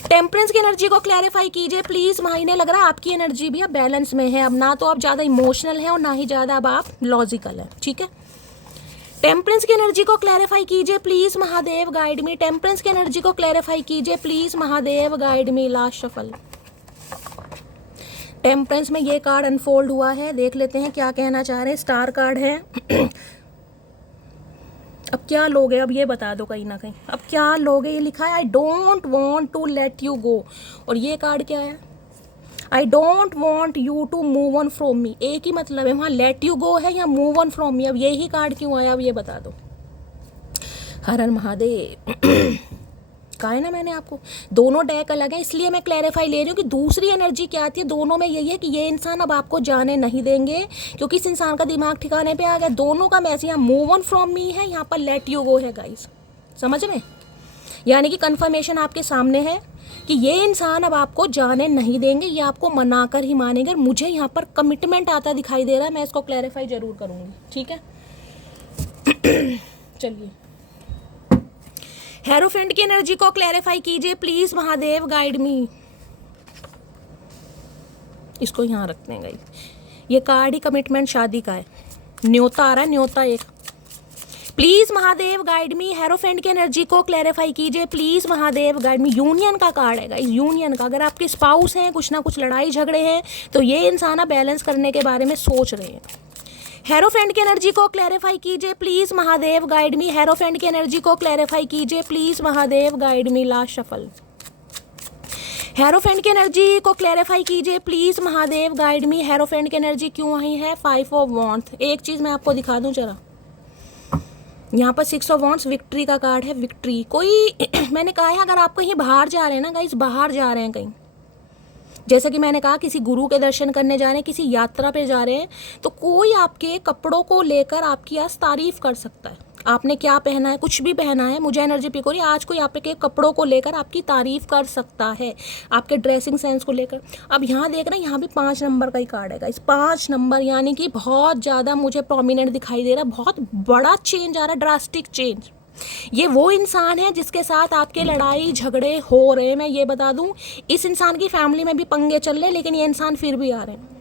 टेम्परेंस की एनर्जी को क्लैरिफाई कीजिए प्लीज। इन्हें लग रहा है आपकी एनर्जी भी अब बैलेंस में है, अब ना तो आप ज़्यादा इमोशनल हैं और ना ही ज़्यादा अब आप लॉजिकल हैं। ठीक है, टेम्परेंस की एनर्जी को क्लैरिफाई कीजिए please Mahadev, guide me. Temperance की एनर्जी को क्लैरिफाई कीजिए please Mahadev, guide me. Last shuffle. Temperance में ये कार्ड अनफोल्ड हुआ है, देख लेते हैं क्या कहना चाह रहे हैं। स्टार कार्ड है। अब क्या लोगे, अब ये बता दो कहीं ना कहीं, अब क्या लोगे। ये लिखा है I don't want to let you go, और ये कार्ड क्या है, I don't want you to move on from me. एक ही मतलब है, वहाँ लेट यू गो है या मूव ऑन फ्रॉम मी। अब यही कार्ड क्यों आया, अब ये बता दो। हर हर महादेव। कहा है ना मैंने आपको, दोनों डेक अलग है, इसलिए मैं क्लैरिफाई ले रही हूँ कि दूसरी एनर्जी क्या आती है। दोनों में यही है कि ये इंसान अब आपको जाने नहीं देंगे, क्योंकि इस इंसान का दिमाग ठिकाने पे आ गया। दोनों का मैसेज, यहाँ मूव ऑन फ्रॉम मी है, यहाँ पर लेट यू गो है गाइस, समझ में। यानी कि कंफर्मेशन आपके सामने है कि ये इंसान अब आपको जाने नहीं देंगे, ये आपको मनाकर ही मानेंगे। मुझे यहाँ पर कमिटमेंट आता दिखाई दे रहा है, मैं इसको क्लैरिफाई जरूर करूँगी। ठीक है, चलिए हेरोफेंट की एनर्जी को क्लैरिफाई कीजिए प्लीज महादेव, गाइड मी। इसको यहाँ रखते हैं गाइस। ये कार्ड ही कमिटमेंट शादी का है। न्योता आ रहा है, न्योता एक। Please Mahadev guide me, hierophant की एनर्जी को क्लैरिफाई कीजिए please Mahadev guide me. Union का कार्ड है गाइस, यूनियन का। अगर आपके स्पाउस हैं, कुछ ना कुछ लड़ाई झगड़े हैं, तो ये इंसान बैलेंस करने के बारे में सोच रहे हैं। हेरोफेंट की एनर्जी को क्लैरिफाई कीजिए please Mahadev guide me. Hierophant की एनर्जी को क्लैरिफाई कीजिए please Mahadev guide me. Last shuffle. Hierophant की एनर्जी को क्लैरिफाई कीजिए please Mahadev guide me. Hierophant की एनर्जी क्यों आई है? 5 ऑफ वॉन्ड्स। एक चीज मैं आपको दिखा दूं जरा, यहाँ पर 6 ऑफ वॉन्ड्स विक्ट्री का कार्ड है। विक्ट्री कोई मैंने कहा है अगर आप कहीं बाहर जा रहे हैं ना गाइस, बाहर जा रहे हैं कहीं, जैसा कि मैंने कहा किसी गुरु के दर्शन करने जा रहे हैं, किसी यात्रा पे जा रहे हैं, तो कोई आपके कपड़ों को लेकर आपकी आज तारीफ कर सकता है। आपने क्या पहना है, कुछ भी पहना है, मुझे एनर्जी पिक हो रही है आज कोई आपके कपड़ों को लेकर आपकी तारीफ कर सकता है, आपके ड्रेसिंग सेंस को लेकर। अब यहाँ देख रहे हैं, यहाँ भी 5 नंबर का ही कार्ड है इस 5 नंबर, यानी कि बहुत ज़्यादा मुझे प्रोमिनेंट दिखाई दे रहा है, बहुत बड़ा चेंज आ रहा है, ड्रास्टिक चेंज। ये वो इंसान है जिसके साथ आपके लड़ाई झगड़े हो रहे हैं। मैं ये बता दूं, इस इंसान की फैमिली में भी पंगे चल रहे हैं, लेकिन ये इंसान फिर भी आ रहे हैं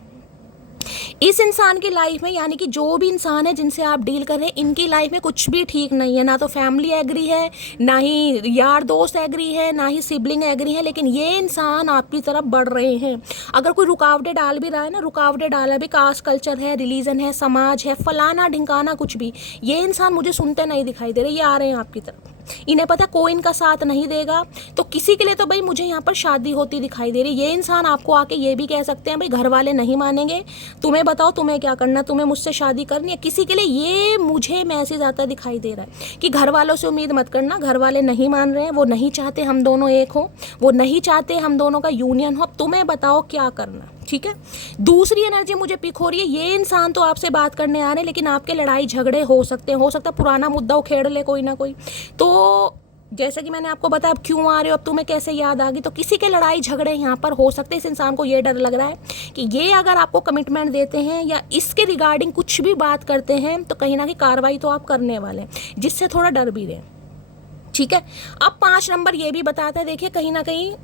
इस इंसान की लाइफ में। यानी कि जो भी इंसान है जिनसे आप डील कर रहे हैं, इनकी लाइफ में कुछ भी ठीक नहीं है। ना तो फैमिली एग्री है, ना ही यार दोस्त एग्री है, ना ही सिबलिंग एग्री है, लेकिन ये इंसान आपकी तरफ बढ़ रहे हैं। अगर कोई रुकावटें डाल भी रहा है ना, रुकावटें डाला भी, कास्ट कल्चर है, रिलीजन है, समाज है, फलाना ढिंकाना कुछ भी, ये इंसान मुझे सुनते नहीं दिखाई दे रहे, ये आ रहे हैं आपकी तरफ। इन्हें पता कोई इनका साथ नहीं देगा, तो किसी के लिए तो भाई मुझे यहाँ पर शादी होती दिखाई दे रही। ये इंसान आपको आके ये भी कह सकते हैं भाई घर वाले नहीं मानेंगे, तुम्हें बताओ तुम्हें क्या करना, तुम्हें मुझसे शादी करनी है। किसी के लिए ये मुझे मैसेज आता दिखाई दे रहा है कि घर वालों से उम्मीद मत करना, घर वाले नहीं मान रहे हैं, वो नहीं चाहते हम दोनों एक हो, वो नहीं चाहते हम दोनों का यूनियन हो। अब तुम्हें बताओ क्या करना, ठीक है। दूसरी एनर्जी मुझे पिक हो रही है, ये इंसान तो आपसे बात करने आ रहे हैं, लेकिन आपके लड़ाई झगड़े हो सकते हैं, हो सकता है पुराना मुद्दा उखेड़ ले कोई ना कोई। तो जैसे कि मैंने आपको बताया, अब क्यों आ रहे हो, अब तुम्हें कैसे याद आ गई, तो किसी के लड़ाई झगड़े यहाँ पर हो सकते हैं। इस इंसान को ये डर लग रहा है कि ये अगर आपको कमिटमेंट देते हैं या इसके रिगार्डिंग कुछ भी बात करते हैं, तो कहीं ना कहीं कार्रवाई तो आप करने वाले हैं, जिससे थोड़ा डर भी रहे, ठीक है। अब 5 नंबर ये भी बताता है, देखिए कहीं ना कहीं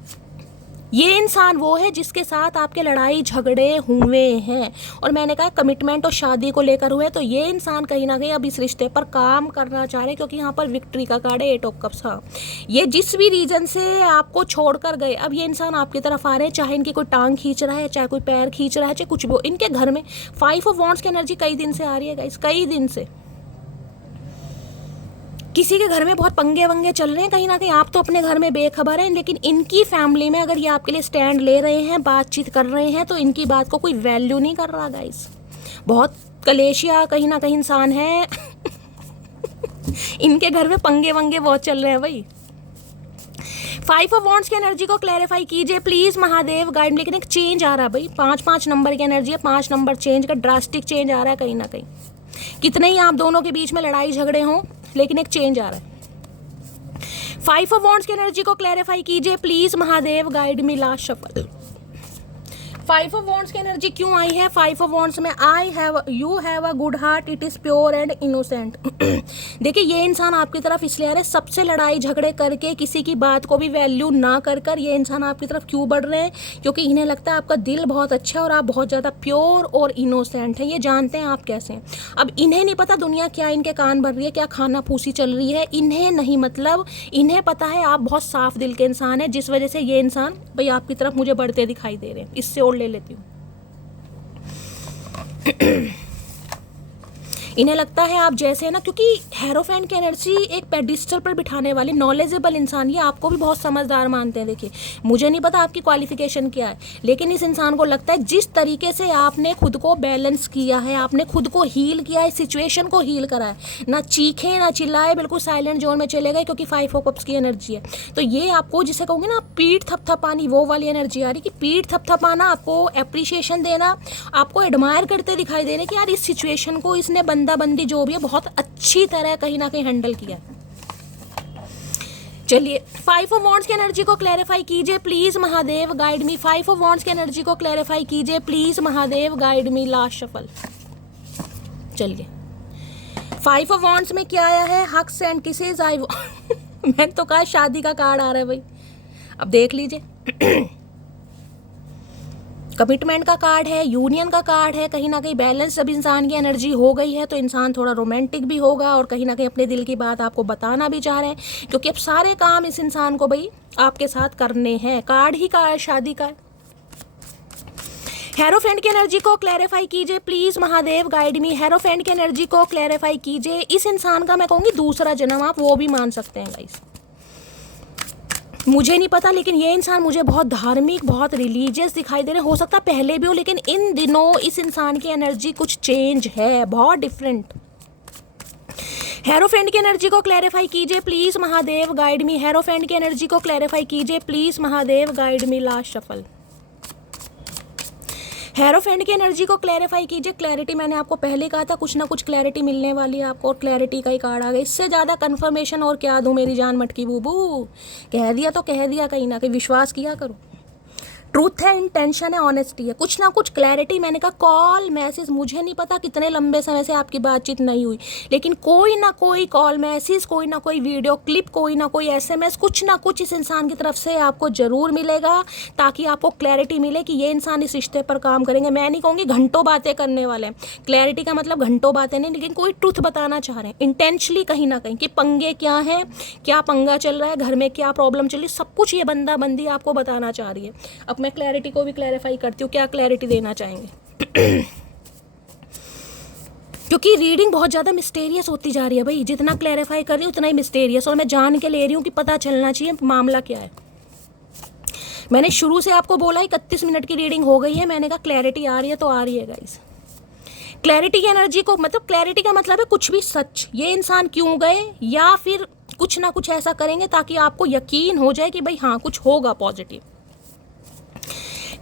ये इंसान वो है जिसके साथ आपके लड़ाई झगड़े हुए हैं, और मैंने कहा कमिटमेंट और शादी को लेकर हुए, तो ये इंसान कहीं ना कहीं अब इस रिश्ते पर काम करना चाह रहे हैं, क्योंकि यहाँ पर विक्ट्री का कार्ड है, 8 ऑफ कप्स। हाँ, ये जिस भी रीजन से आपको छोड़कर गए, अब ये इंसान आपकी तरफ आ रहे हैं, चाहे इनकी कोई टांग खींच रहा है, चाहे कोई पैर खींच रहा है, चाहे कुछ भी हो। इनके घर में 5 ऑफ वॉन्ड्स की एनर्जी कई दिन से आ रही है गाइस, कई दिन से किसी के घर में बहुत पंगे वंगे चल रहे हैं। कहीं ना कहीं आप तो अपने घर में बेखबर हैं, लेकिन इनकी फैमिली में अगर ये आपके लिए स्टैंड ले रहे हैं, बातचीत कर रहे हैं, तो इनकी बात को कोई वैल्यू नहीं कर रहा गाइस। बहुत कलेशिया कहीं ना कहीं इंसान है इनके घर में पंगे वंगे बहुत चल रहे हैं भाई। 5 ऑफ वॉन्ड्स की एनर्जी को क्लैरिफाई कीजिए प्लीज महादेव गाइड। लेकिन एक चेंज आ रहा है भाई, 5 नंबर की एनर्जी है, 5 नंबर चेंज का ड्रास्टिक चेंज आ रहा है कहीं ना कहीं। कितने ही आप दोनों के बीच में लड़ाई झगड़े हों, लेकिन एक चेंज आ रहा है। 5 ऑफ वॉन्ड्स की एनर्जी को क्लैरिफाई कीजिए please Mahadev guide me. Last shuffle. 5 of wands की एनर्जी क्यों आई है? 5 ऑफ वॉन्ड्स में you have a good heart, it is pure and innocent. देखिए ये इंसान आपकी तरफ इसलिए आ रहे हैं, सबसे लड़ाई झगड़े करके, किसी की बात को भी वैल्यू ना कर ये इंसान आपकी तरफ क्यों बढ़ रहे हैं? क्योंकि इन्हें लगता है आपका दिल बहुत अच्छा है और आप बहुत ज़्यादा प्योर और इनोसेंट हैं। ये जानते हैं आप कैसे हैं। अब इन्हें नहीं पता दुनिया क्या इनके कान भर रही है, क्या खाना फूसी चल रही है, इन्हें नहीं मतलब। इन्हें पता है आप बहुत साफ दिल के इंसान हैं, जिस वजह से ये इंसान भाई आपकी तरफ मुझे बढ़ते दिखाई दे रहे हैं। इससे और ले लेती हूँ। इन्हें लगता है आप जैसे ना, क्योंकि हेरोफेंट की एनर्जी एक पेडिस्टल पर बिठाने वाले नॉलेजेबल इंसान, ये आपको भी बहुत समझदार मानते हैं। देखिए मुझे नहीं पता आपकी क्वालिफिकेशन क्या है, लेकिन इस इंसान को लगता है जिस तरीके से आपने खुद को बैलेंस किया है, आपने खुद को हील किया है, सिचुएशन को हील करा है, ना चीखे ना चिल्लाए, बिल्कुल साइलेंट जोन में चले गए, क्योंकि 5 ऑफ कप्स की एनर्जी है। तो ये आपको जिसे कहूँगी ना पीठ थपथपानी, वो वाली एनर्जी आ रही कि पीठ थपथपाना, आपको अप्रिशिएशन देना, आपको एडमायर करते दिखाई दे रहे कि यार इस सिचुएशन को इसने बंदी जो भी है बहुत अच्छी तरह कहीं ना कहीं हैंडल किया। चलिए 5 ऑफ वॉन्ड्स की एनर्जी को क्लैरिफाई कीजिए please Mahadev guide me. 5 of wands की एनर्जी को क्लैरिफाई कीजिए please Mahadev guide me. Last shuffle. चलिए 5 ऑफ वॉन्ड्स में क्या आया है? Hugs and kisses. मैंने तो कहा शादी का कार्ड आ रहा है भाई, अब देख लीजिए। कमिटमेंट का कार्ड है, यूनियन का कार्ड है। कहीं ना कहीं बैलेंस जब इंसान की एनर्जी हो गई है तो इंसान थोड़ा रोमांटिक भी होगा और कहीं ना कहीं अपने दिल की बात आपको बताना भी चाह रहे हैं, क्योंकि अब सारे काम इस इंसान को भाई आपके साथ करने हैं। कार्ड ही का है शादी का। हेरोफेंट की एनर्जी को क्लैरिफाई कीजिए please Mahadev, guide me. Hierophant की एनर्जी को क्लैरिफाई कीजिए। इस इंसान का मैं कहूँगी दूसरा जन्म, आप वो भी मान सकते हैं गाइस। मुझे नहीं पता, लेकिन ये इंसान मुझे बहुत धार्मिक, बहुत रिलीजियस दिखाई दे रहे। हो सकता है पहले भी हो, लेकिन इन दिनों इस इंसान की एनर्जी कुछ चेंज है, बहुत डिफरेंट। हेरोफेंट की एनर्जी को क्लैरिफाई कीजिए please Mahadev, guide me. Hierophant की एनर्जी को क्लैरिफाई कीजिए please Mahadev, guide me. Last shuffle. Hierophant की एनर्जी को क्लैरिफाई कीजिए। क्लैरिटी मैंने आपको पहले कहा था, कुछ ना कुछ क्लैरिटी मिलने वाली है आपको, और क्लैरिटी का ही कार्ड आ गया। इससे ज़्यादा कंफर्मेशन और क्या दूं मेरी जान मटकी बूबू। कह दिया तो कह दिया, कहीं ना कहीं विश्वास किया करो। ट्रूथ है, इंटेंशन है, ऑनेस्टी है, कुछ ना कुछ क्लैरिटी। मैंने कहा कॉल मैसेज, मुझे नहीं पता कितने लंबे समय से आपकी बातचीत नहीं हुई, लेकिन कोई ना कोई कॉल मैसेज, कोई ना कोई वीडियो क्लिप, कोई ना कोई एसएमएस, कुछ ना कुछ इस इंसान की तरफ से आपको ज़रूर मिलेगा, ताकि आपको क्लैरिटी मिले कि ये इंसान इस रिश्ते पर काम करेंगे। मैं नहीं कहूँगी घंटों बातें करने वाले हैं, क्लैरिटी का मतलब घंटों बातें नहीं, लेकिन कोई ट्रूथ बताना चाह रहे हैं इंटेंशनली कहीं ना कहीं, कि पंगे क्या हैं, क्या पंगा चल रहा है, घर में क्या प्रॉब्लम चल रही है, सब कुछ ये बंदा बंदी आपको बताना चाह रही है। अब मैं क्लैरिटी को भी क्लैरिफाई करती हूँ, क्या क्लैरिटी देना चाहेंगे। क्योंकि रीडिंग बहुत ज़्यादा मिस्टेरियस होती जा रही है भाई, जितना क्लैरिफाई कर रही हूँ उतना ही मिस्टेरियस, और मैं जान के ले रही हूँ कि पता चलना चाहिए मामला क्या है। मैंने शुरू से आपको बोला 31 मिनट की रीडिंग हो गई है, मैंने कहा क्लैरिटी आ रही है तो आ रही है गाइस। क्लैरिटी की एनर्जी को मतलब, क्लैरिटी का मतलब है कुछ भी सच, ये इंसान क्यों गए, या फिर कुछ ना कुछ ऐसा करेंगे ताकि आपको यकीन हो जाए कि भाई हाँ कुछ होगा पॉजिटिव।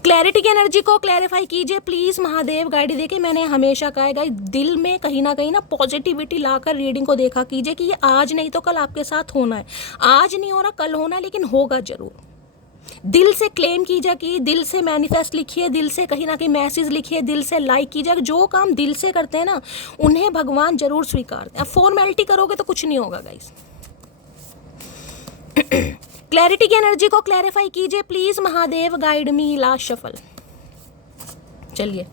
क्लैरिटी की एनर्जी को क्लैरिफाई कीजिए प्लीज महादेव, गाइड। देखिए मैंने हमेशा कहा है गाइस, दिल में कहीं ना पॉजिटिविटी लाकर रीडिंग को देखा कीजिए कि ये आज नहीं तो कल आपके साथ होना है। आज नहीं हो रहा, कल होना, लेकिन होगा जरूर। दिल से क्लेम कीजिए, कि दिल से मैनिफेस्ट लिखिए, दिल से कहीं ना कहीं मैसेज लिखिए, दिल से लाइक कीजिए। जो काम दिल से करते हैं ना उन्हें भगवान जरूर स्वीकारते हैं। फॉर्मेलिटी करोगे तो कुछ नहीं होगा गाइस। क्लैरिटी की एनर्जी को क्लैरिफाई कीजिए please Mahadev, guide me. Last shuffle. चलिए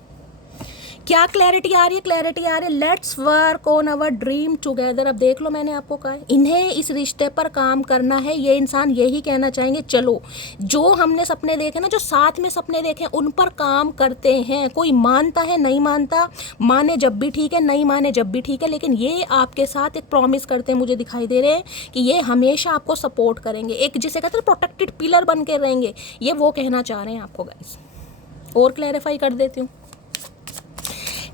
क्या क्लैरिटी आ रही है, क्लैरिटी आ रही है, let's work on our dream together. अब देख लो मैंने आपको कहा है इन्हें इस रिश्ते पर काम करना है। ये इंसान यही कहना चाहेंगे, चलो जो हमने सपने देखे ना, जो साथ में सपने देखे उन पर काम करते हैं। कोई मानता है नहीं मानता, माने जब भी ठीक है, नहीं माने जब भी ठीक है, लेकिन ये आपके साथ एक प्रॉमिस करते हैं, मुझे दिखाई दे रहे हैं कि ये हमेशा आपको सपोर्ट करेंगे, एक जिसे कहते हैं प्रोटेक्टेड पिलर बन के रहेंगे, ये वो कहना चाह रहे हैं आपको गाइस। और क्लैरिफाई कर देती हूँ।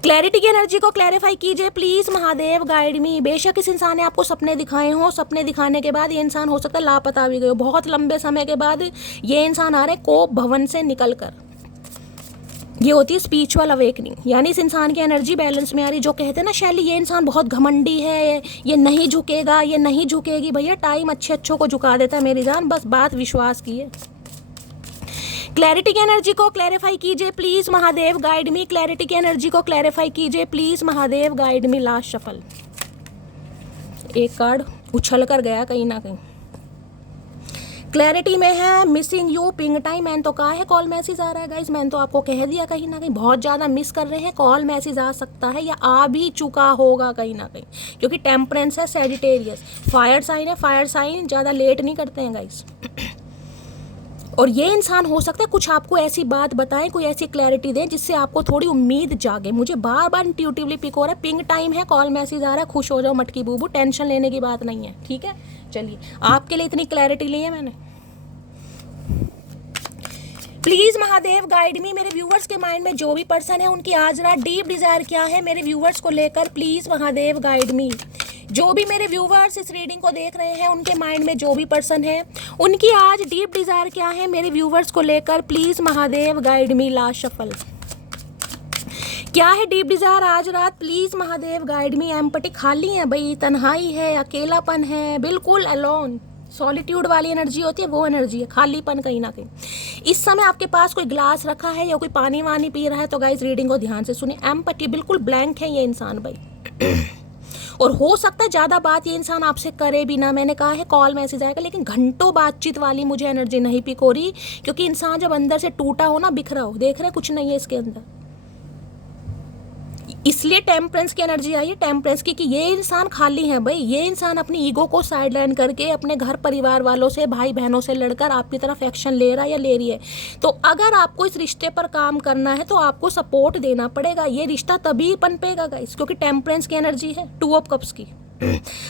क्लैरिटी की एनर्जी को क्लैरिफाई कीजिए प्लीज महादेव, गाइड मी। बेशक इस इंसान ने आपको सपने दिखाए हों, सपने दिखाने के बाद ये इंसान हो सकता है लापता भी गए हो, बहुत लंबे समय के बाद ये इंसान आ रहे हैं कोप भवन से निकल कर। ये होती है स्पिरिचुअल अवेकनिंग, यानी इस इंसान की एनर्जी बैलेंस में आ रही। जो कहते हैं ना शैली ये इंसान बहुत घमंडी है, ये नहीं झुकेगा, ये नहीं झुकेगी, भैया टाइम अच्छों को झुका देता है मेरी जान, बस बात विश्वास की है। क्लैरिटी की एनर्जी को क्लैरिफाई कीजिए please Mahadev, guide me. Clarity की एनर्जी को क्लैरिफाई कीजिए please Mahadev, guide me. Last shuffle. एक कार्ड उछल कर गया कहीं ना कहीं। क्लैरिटी में है मिसिंग यू, पिंग टाइम। मैंने तो कहा है कॉल मैसेज आ रहा है गाइज, मैंने तो आपको कह दिया कहीं ना कहीं बहुत ज़्यादा मिस कर रहे हैं। कॉल मैसेज आ सकता है या आ भी चुका होगा कहीं ना कहीं, क्योंकि टेम्परेंस है, सैजिटेरियस, फायर साइन है। फायर साइन ज़्यादा लेट नहीं करते हैं गाइज। और ये इंसान हो सकता है कुछ आपको ऐसी बात बताएं, कोई ऐसी क्लैरिटी दें जिससे आपको थोड़ी उम्मीद जागे। मुझे बार बार इंट्यूटिवली पिक हो रहा है, पिंग टाइम है, कॉल मैसेज आ रहा है, खुश हो जाओ मटकी बूबू, टेंशन लेने की बात नहीं है, ठीक है। चलिए आपके लिए इतनी क्लैरिटी ली है मैंने। प्लीज महादेव, गाइड मी। मेरे व्यूवर्स के माइंड में जो भी पर्सन है उनकी आज रात डीप डिजायर क्या है मेरे व्यूवर्स को लेकर, प्लीज महादेव, गाइड मी। जो भी मेरे व्यूवर्स इस रीडिंग को देख रहे हैं उनके माइंड में जो भी पर्सन है उनकी आज डीप डिजायर क्या है मेरे व्यूवर्स को लेकर, please Mahadev, guide me. Last shuffle. क्या है डीप डिजायर आज रात, please Mahadev, guide me. Empty खाली है भाई, तन्हाई है, अकेलापन है, बिल्कुल अलोन, सॉलिट्यूड वाली एनर्जी होती है वो एनर्जी है, खालीपन कहीं ना कहीं। इस समय आपके पास कोई ग्लास रखा है या कोई पानी वानी पी रहा है तो गाइज रीडिंग को ध्यान से सुनिए। एम्पटी बिल्कुल ब्लैंक है ये इंसान भाई। और हो सकता है ज़्यादा बात ये इंसान आपसे करे भी ना, मैंने कहा है कॉल मैसेज आएगा, लेकिन घंटों बातचीत वाली मुझे एनर्जी नहीं पिक हो रही, क्योंकि इंसान जब अंदर से टूटा हो ना, बिखरा हो, देख रहे कुछ नहीं है इसके अंदर, इसलिए टेम्परेंस की एनर्जी आई है, टेम्परेंस की, कि ये इंसान खाली है भाई, ये इंसान अपनी ईगो को साइड लाइन करके अपने घर परिवार वालों से, भाई बहनों से लड़कर आपकी तरफ एक्शन ले रहा है या ले रही है। तो अगर आपको इस रिश्ते पर काम करना है तो आपको सपोर्ट देना पड़ेगा, ये रिश्ता तभी पनपेगा गाइस, क्योंकि टेम्परेंस की एनर्जी है, 2 ऑफ कप्स की।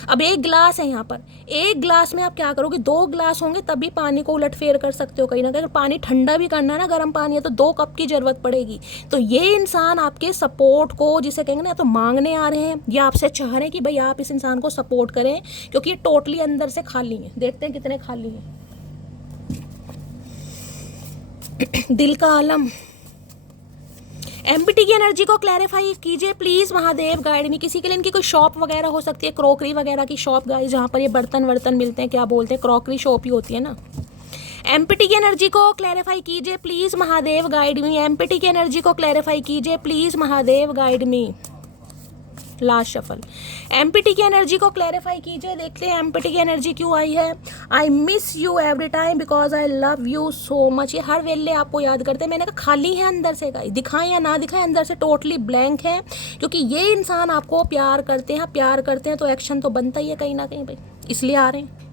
अब 1 गिलास है यहाँ पर, 1 गिलास में आप क्या करोगे, 2 गिलास होंगे तभी पानी को उलट फेर कर सकते हो कहीं ना कहीं। अगर पानी ठंडा भी करना है ना, गर्म पानी है, तो 2 कप की जरूरत पड़ेगी। तो ये इंसान आपके सपोर्ट को, जिसे कहेंगे ना, तो मांगने आ रहे हैं या आपसे चाह रहे हैं कि भाई आप इस इंसान को सपोर्ट करें, क्योंकि ये टोटली अंदर से खाली है। देखते हैं कितने खाली हैं। दिल का आलम, एम्प्टी की एनर्जी को क्लैरिफाई कीजिए प्लीज महादेव, गाइड मी। किसी के लिए इनकी कोई शॉप वगैरह हो सकती है, क्रॉकरी वगैरह की शॉप गाइस, जहाँ पर ये बर्तन वर्तन मिलते हैं, क्या बोलते हैं, क्रॉकरी शॉप ही होती है ना। एम्प्टी की एनर्जी को क्लैरिफाई कीजिए please Mahadev, guide me. Empty की एनर्जी को क्लैरिफाई कीजिए please Mahadev, guide me. Last shuffle, empty की एनर्जी को क्लैरिफाई कीजिए, देखते हैं एम्प्टी की एनर्जी क्यों आई है। I miss you every time because I love you so much. ये हर वेले आपको याद करते हैं। मैंने कहा खाली है अंदर से गाइस, दिखाएं या ना दिखाएं, अंदर से टोटली ब्लैंक है, क्योंकि ये इंसान आपको प्यार करते हैं, प्यार करते हैं तो एक्शन तो बनता ही है कहीं ना कहीं भाई, इसलिए आ रहे हैं।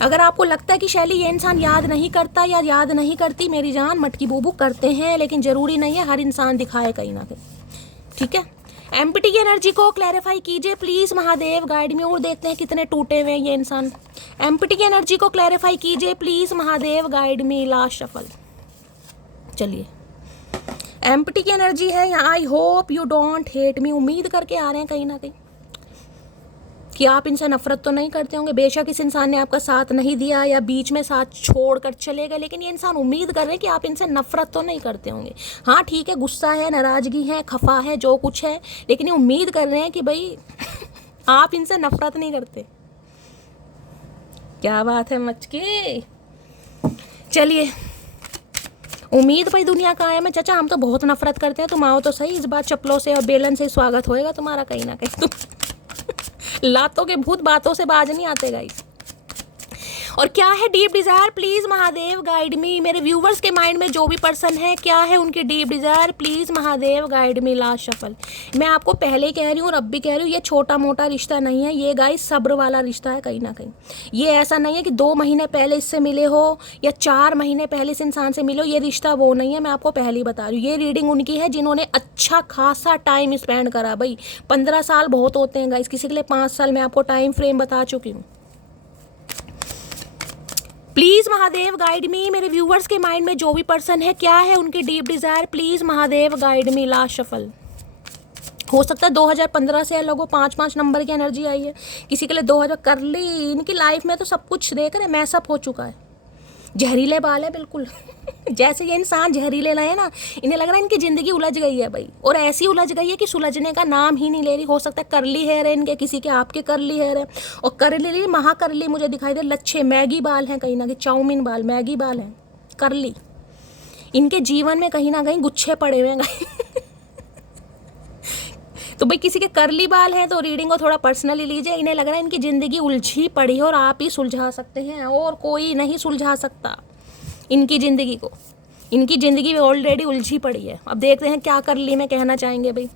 अगर आपको लगता है कि शैली ये इंसान याद नहीं करता या याद नहीं करती, मेरी जान मटकी बूबू करते हैं, लेकिन जरूरी नहीं है हर इंसान दिखाए कहीं ना कहीं, ठीक है। एम्प्टी की एनर्जी को क्लैरिफाई कीजिए प्लीज महादेव, गाइड में। और देखते हैं कितने टूटे हुए हैं ये इंसान। एम्प्टी की एनर्जी को क्लैरिफाई कीजिए प्लीज महादेव, गाइड में। लास्ट शफल, चलिए एम्प्टी की एनर्जी है यहाँ। I hope you don't hate me, उम्मीद करके आ रहे हैं कहीं ना कहीं कि आप इनसे नफरत तो नहीं करते होंगे। बेशक इस इंसान ने आपका साथ नहीं दिया या बीच में साथ छोड़कर चले गए, लेकिन ये इंसान उम्मीद कर रहे हैं कि आप इनसे नफरत तो नहीं करते होंगे। हाँ ठीक है, गुस्सा है, नाराजगी है, खफा है, जो कुछ है, लेकिन ये उम्मीद कर रहे हैं कि भाई आप इनसे नफरत नहीं करते। क्या बात है मचके। चलिए, उम्मीद भाई दुनिया का आया मैं, चाचा हम तो बहुत नफरत करते हैं, तुम आओ तो सही, इस बार चप्पलों से और बेलन से स्वागत होएगा तुम्हारा कहीं ना कहीं। तुम लातों के भूत बातों से बाज नहीं आते गाइस। और क्या है deep Dzire please Mahadev, guide मी। मेरे व्यूवर्स के माइंड में जो भी पर्सन है, क्या है उनकी deep Dzire please Mahadev, guide me. Last shuffle, मैं आपको पहले कह रही हूँ और अब भी कह रही हूँ, ये छोटा मोटा रिश्ता नहीं है, ये गाइस सब्र वाला रिश्ता है कहीं ना कहीं। ये ऐसा नहीं है कि 2 महीने पहले इससे मिले हो या 4 महीने पहले इस इंसान से मिले हो, ये रिश्ता वो नहीं है, मैं आपको पहले ही बता रही हूँ। ये रीडिंग उनकी है जिन्होंने अच्छा खासा टाइम स्पेंड करा भाई। 15 साल बहुत होते हैं गाइस, किसी के लिए 5 साल, मैं आपको टाइम फ्रेम बता चुकी हूँ। प्लीज महादेव गाइड मी। मेरे व्यूवर्स के माइंड में जो भी पर्सन है, क्या है उनकी deep Dzire please Mahadev, guide me. Last shuffle, हो सकता है 2015 से लोगों 5-5 नंबर की एनर्जी आई है, किसी के लिए 2000 कर ली। इनकी लाइफ में तो सब कुछ देख रहे, मैसअप हो चुका है, जहरीले बाल है बिल्कुल। जैसे ये इंसान जहरीले लाए ना, इन्हें लग रहा है इनकी जिंदगी उलझ गई है भाई, और ऐसी उलझ गई है कि सुलझने का नाम ही नहीं ले रही। हो सकता है करली हेयर है इनके, किसी के आपके करली हेयर है, और करली महाकरली मुझे दिखाई दे, लच्छे मैगी बाल हैं कहीं ना कहीं, चाउमीन बाल, मैगी बाल हैं, करली। इनके जीवन में कहीं ना कहीं गुच्छे पड़े हुए हैं। तो भाई किसी के करली बाल हैं तो रीडिंग को थोड़ा पर्सनली लीजिए। इन्हें लग रहा है इनकी ज़िंदगी उलझी पड़ी है और आप ही सुलझा सकते हैं, और कोई नहीं सुलझा सकता इनकी ज़िंदगी को। इनकी ज़िंदगी ऑलरेडी उलझी पड़ी है। अब देखते हैं क्या करली में कहना चाहेंगे भाई।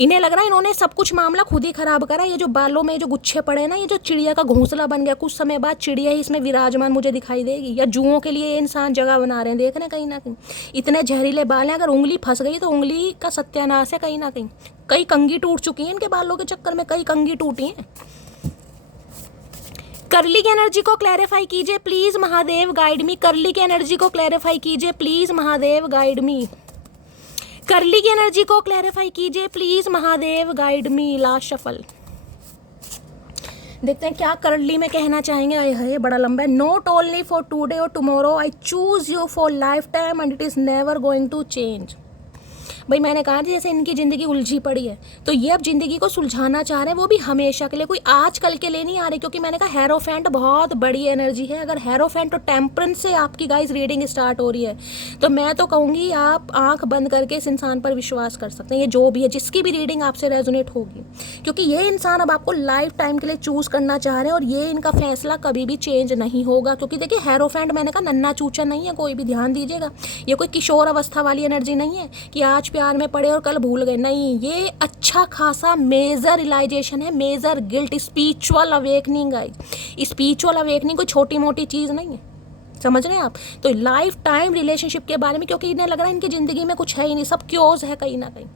इन्हें लग रहा है इन्होंने सब कुछ मामला खुद ही खराब करा। ये जो बालों में जो गुच्छे पड़े हैं ना, ये जो चिड़िया का घोंसला बन गया, कुछ समय बाद चिड़िया ही इसमें विराजमान मुझे दिखाई देगी, या जुओं के लिए ये इंसान जगह बना रहे हैं। देख रहे हैं कहीं ना कहीं इतने जहरीले बाल हैं, अगर उंगली फंस गई तो उंगली का सत्यानाश है कहीं ना कहीं। कई कंघी टूट चुकी हैं इनके बालों के चक्कर में, कई कंघी टूटी हैं। करली की एनर्जी को क्लैरिफाई कीजिए प्लीज महादेव, गाइड मी। करली की एनर्जी को क्लैरिफाई कीजिए प्लीज महादेव, गाइड मी। करली की एनर्जी को क्लैरिफाई कीजिए please Mahadev, guide me. Last shuffle, देखते हैं क्या करली में कहना चाहेंगे। आए है बड़ा लंबा है। नॉट ओनली फॉर टुडे और tomorrow, I choose you for life time and it is never going to change. भाई मैंने कहा जैसे इनकी ज़िंदगी उलझी पड़ी है, तो ये अब ज़िंदगी को सुलझाना चाह रहे हैं, वो भी हमेशा के लिए, कोई आज कल के लिए नहीं आ रहे। क्योंकि मैंने कहा हेरोफेंट बहुत बड़ी एनर्जी है। अगर हेरोफेंट और टेम्परेंस से आपकी गाइस रीडिंग स्टार्ट हो रही है, तो मैं तो कहूँगी आप आंख बंद करके इस इंसान पर विश्वास कर सकते हैं। ये जो भी है, जिसकी भी रीडिंग आपसे रेजोनेट होगी, क्योंकि ये इंसान अब आपको लाइफ टाइम के लिए चूज़ करना चाह रहे हैं और ये इनका फैसला कभी भी चेंज नहीं होगा। क्योंकि देखिए हेरोफेंट मैंने कहा नन्ना चूचा नहीं है कोई भी, ध्यान दीजिएगा। ये कोई किशोर अवस्था वाली एनर्जी नहीं है कि आज प्यार में पड़े और कल भूल गए, नहीं। ये अच्छा खासा मेजर रियलाइजेशन है, मेजर गिल्ट, स्पिरिचुअल अवेकनिंग है। स्पिरिचुअल अवेकनिंग कोई छोटी मोटी चीज़ नहीं है, समझ रहे हैं आप। तो लाइफ टाइम रिलेशनशिप के बारे में, क्योंकि इन्हें लग रहा है इनकी ज़िंदगी में कुछ है ही नहीं, सब क्योज है कहीं ना कहीं।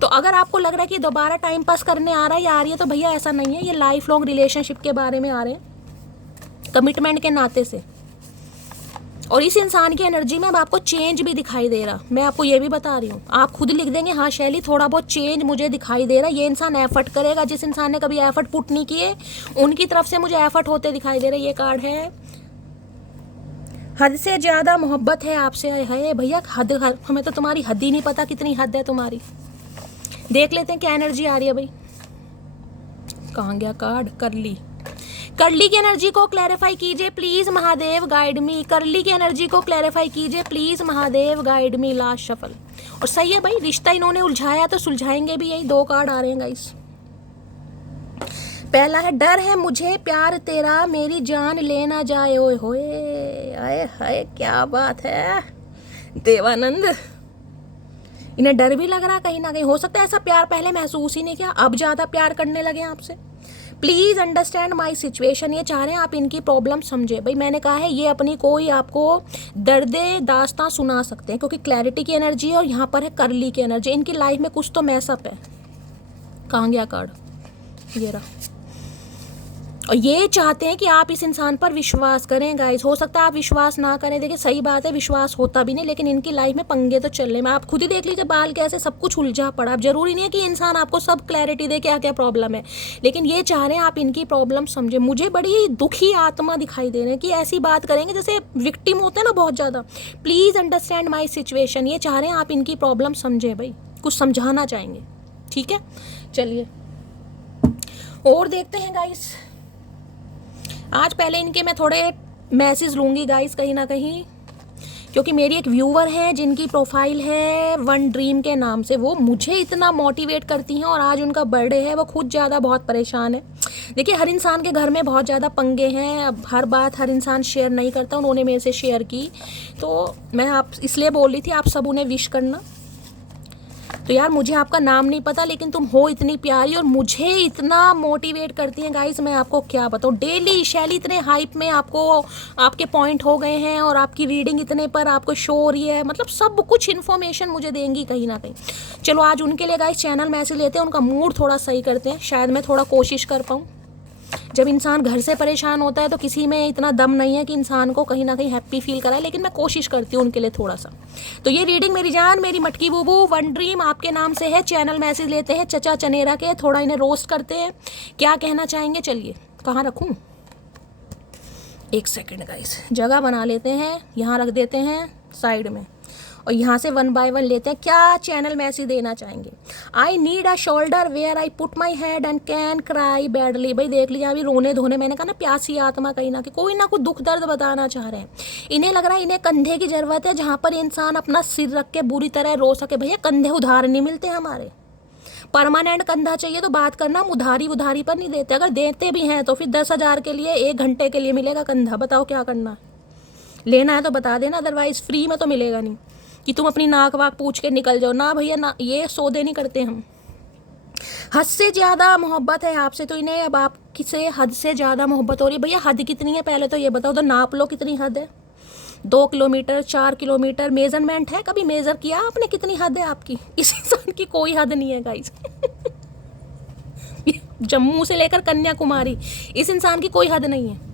तो अगर आपको लग रहा है कि दोबारा टाइम पास करने आ रहा है या आ रही है, तो भैया ऐसा नहीं है। ये लाइफ लॉन्ग रिलेशनशिप के बारे में आ रहे हैं, कमिटमेंट के नाते से। और इस इंसान की एनर्जी में अब आपको चेंज भी दिखाई दे रहा, मैं आपको ये भी बता रही हूँ। आप खुद लिख देंगे हाँ शैली थोड़ा बहुत चेंज मुझे दिखाई दे रहा है। ये इंसान एफर्ट करेगा, जिस इंसान ने कभी एफर्ट पुट नहीं किए उनकी तरफ से मुझे एफर्ट होते दिखाई दे रहे। ये कार्ड है, हद से ज़्यादा मोहब्बत है आपसे। है भैया हद, हमें तो तुम्हारी हद ही नहीं पता कितनी हद है तुम्हारी। देख लेते हैं क्या एनर्जी आ रही है भाई। कहाँ गया कार्ड? करली। करली की एनर्जी को क्लैरिफाई कीजिए प्लीज महादेव, गाइड मी। करली की एनर्जी को क्लैरिफाई कीजिए please Mahadev, guide me. Last shuffle. और सही है भाई, रिश्ता इन्होंने उलझाया तो सुलझाएंगे भी। यही दो कार्ड आ रहे हैं गाइस। पहला है डर है मुझे प्यार तेरा, मेरी जान लेना जाए। ओए होए, आए हाय क्या बात है देवानंद। इन्हें डर भी लग रहा कहीं ना कहीं। हो सकता है ऐसा प्यार पहले महसूस ही नहीं किया, अब ज़्यादा प्यार करने लगे आपसे। Please understand my situation. ये चाह रहे हैं आप इनकी प्रॉब्लम समझे। भाई मैंने कहा है ये अपनी कोई आपको दर्दे दास्तां सुना सकते हैं, क्योंकि क्लैरिटी की एनर्जी है और यहाँ पर है करली की एनर्जी। इनकी लाइफ में कुछ तो मैसअप है। कहाँ गया कार्ड? ये रहा। और ये चाहते हैं कि आप इस इंसान पर विश्वास करें गाइस। हो सकता है आप विश्वास ना करें, देखिए सही बात है, विश्वास होता भी नहीं, लेकिन इनकी लाइफ में पंगे तो चल रहे हैं। आप खुद ही देख लीजिए बाल कैसे, सब कुछ उलझा पड़ा। अब जरूरी नहीं है कि इंसान आपको सब क्लैरिटी दे क्या क्या प्रॉब्लम है, लेकिन ये चाह रहे हैं आप इनकी प्रॉब्लम समझे। मुझे बड़ी दुखी आत्मा दिखाई दे रहे हैं कि ऐसी बात करेंगे जैसे विक्टिम होते हैं ना बहुत ज़्यादा। Please understand my situation. ये चाह रहे हैं आप इनकी प्रॉब्लम समझें भाई, कुछ समझाना चाहेंगे। ठीक है, चलिए और देखते हैं गाइस। आज पहले इनके मैं थोड़े मैसेज लूँगी गाइस कहीं ना कहीं, क्योंकि मेरी एक व्यूवर है जिनकी प्रोफाइल है वन ड्रीम के नाम से। वो मुझे इतना मोटिवेट करती हैं और आज उनका बर्थडे है। वो खुद ज़्यादा बहुत परेशान है। देखिए हर इंसान के घर में बहुत ज़्यादा पंगे हैं, अब हर बात हर इंसान शेयर नहीं करता। उन्होंने मेरे से शेयर की तो मैं आप इसलिए बोल रही थी आप सब उन्हें विश करना। तो यार मुझे आपका नाम नहीं पता, लेकिन तुम हो इतनी प्यारी और मुझे इतना मोटिवेट करती हैं गाइस, मैं आपको क्या बताऊँ। डेली शैली इतने हाइप में आपको आपके पॉइंट हो गए हैं और आपकी रीडिंग इतने पर आपको शो हो रही है, मतलब सब कुछ इन्फॉर्मेशन मुझे देंगी कहीं ना कहीं। चलो आज उनके लिए गाइस चैनल मैसेज लेते हैं, उनका मूड थोड़ा सही करते हैं, शायद मैं थोड़ा कोशिश कर पाऊँ। जब इंसान घर से परेशान होता है तो किसी में इतना दम नहीं है कि इंसान को कहीं ना कहीं हैप्पी फील कराए, लेकिन मैं कोशिश करती हूँ उनके लिए थोड़ा सा। तो ये रीडिंग मेरी जान, मेरी मटकी बूबू वन ड्रीम आपके नाम से है। चैनल मैसेज लेते हैं चचा चनेरा के, थोड़ा इन्हें रोस्ट करते हैं, क्या कहना चाहेंगे। चलिए कहाँ रखूँ, एक सेकेंड गाइस, जगह बना लेते हैं, यहाँ रख देते हैं साइड में और यहाँ से वन बाय वन लेते हैं। क्या चैनल मैसेज देना चाहेंगे। I need a shoulder where I put my head and can cry badly. भाई देख लीजिए अभी रोने धोने, मैंने कहा ना प्यासी आत्मा कहीं ना कोई ना कोई दुख दर्द बताना चाह रहे हैं। इन्हें लग रहा है इन्हें कंधे की ज़रूरत है जहाँ पर इंसान अपना सिर रख के बुरी तरह रो सके। भैया कंधे उधार नहीं मिलते हमारे, परमानेंट कंधा चाहिए तो बात करना, हम उधारी पर नहीं देते। अगर देते भी हैं तो फिर 10,000 के लिए 1 घंटे के लिए मिलेगा कंधा। बताओ क्या करना है, लेना है तो बता देना, अदरवाइज़ फ्री में तो मिलेगा नहीं कि तुम अपनी नाक वाक पूछ के निकल जाओ ना भैया, ना ये सौदे नहीं करते हम। हद से ज़्यादा मोहब्बत है आपसे, तो इन्हें अब आपसे हद से ज़्यादा मोहब्बत हो रही है। भैया हद कितनी है पहले तो ये बताओ, तो नाप लो कितनी हद है। 2 किलोमीटर 4 किलोमीटर मेजरमेंट है, कभी मेज़र किया आपने कितनी हद है आपकी। इस इंसान की कोई हद नहीं है गाइस। जम्मू से लेकर कन्याकुमारी, इस इंसान की कोई हद नहीं है।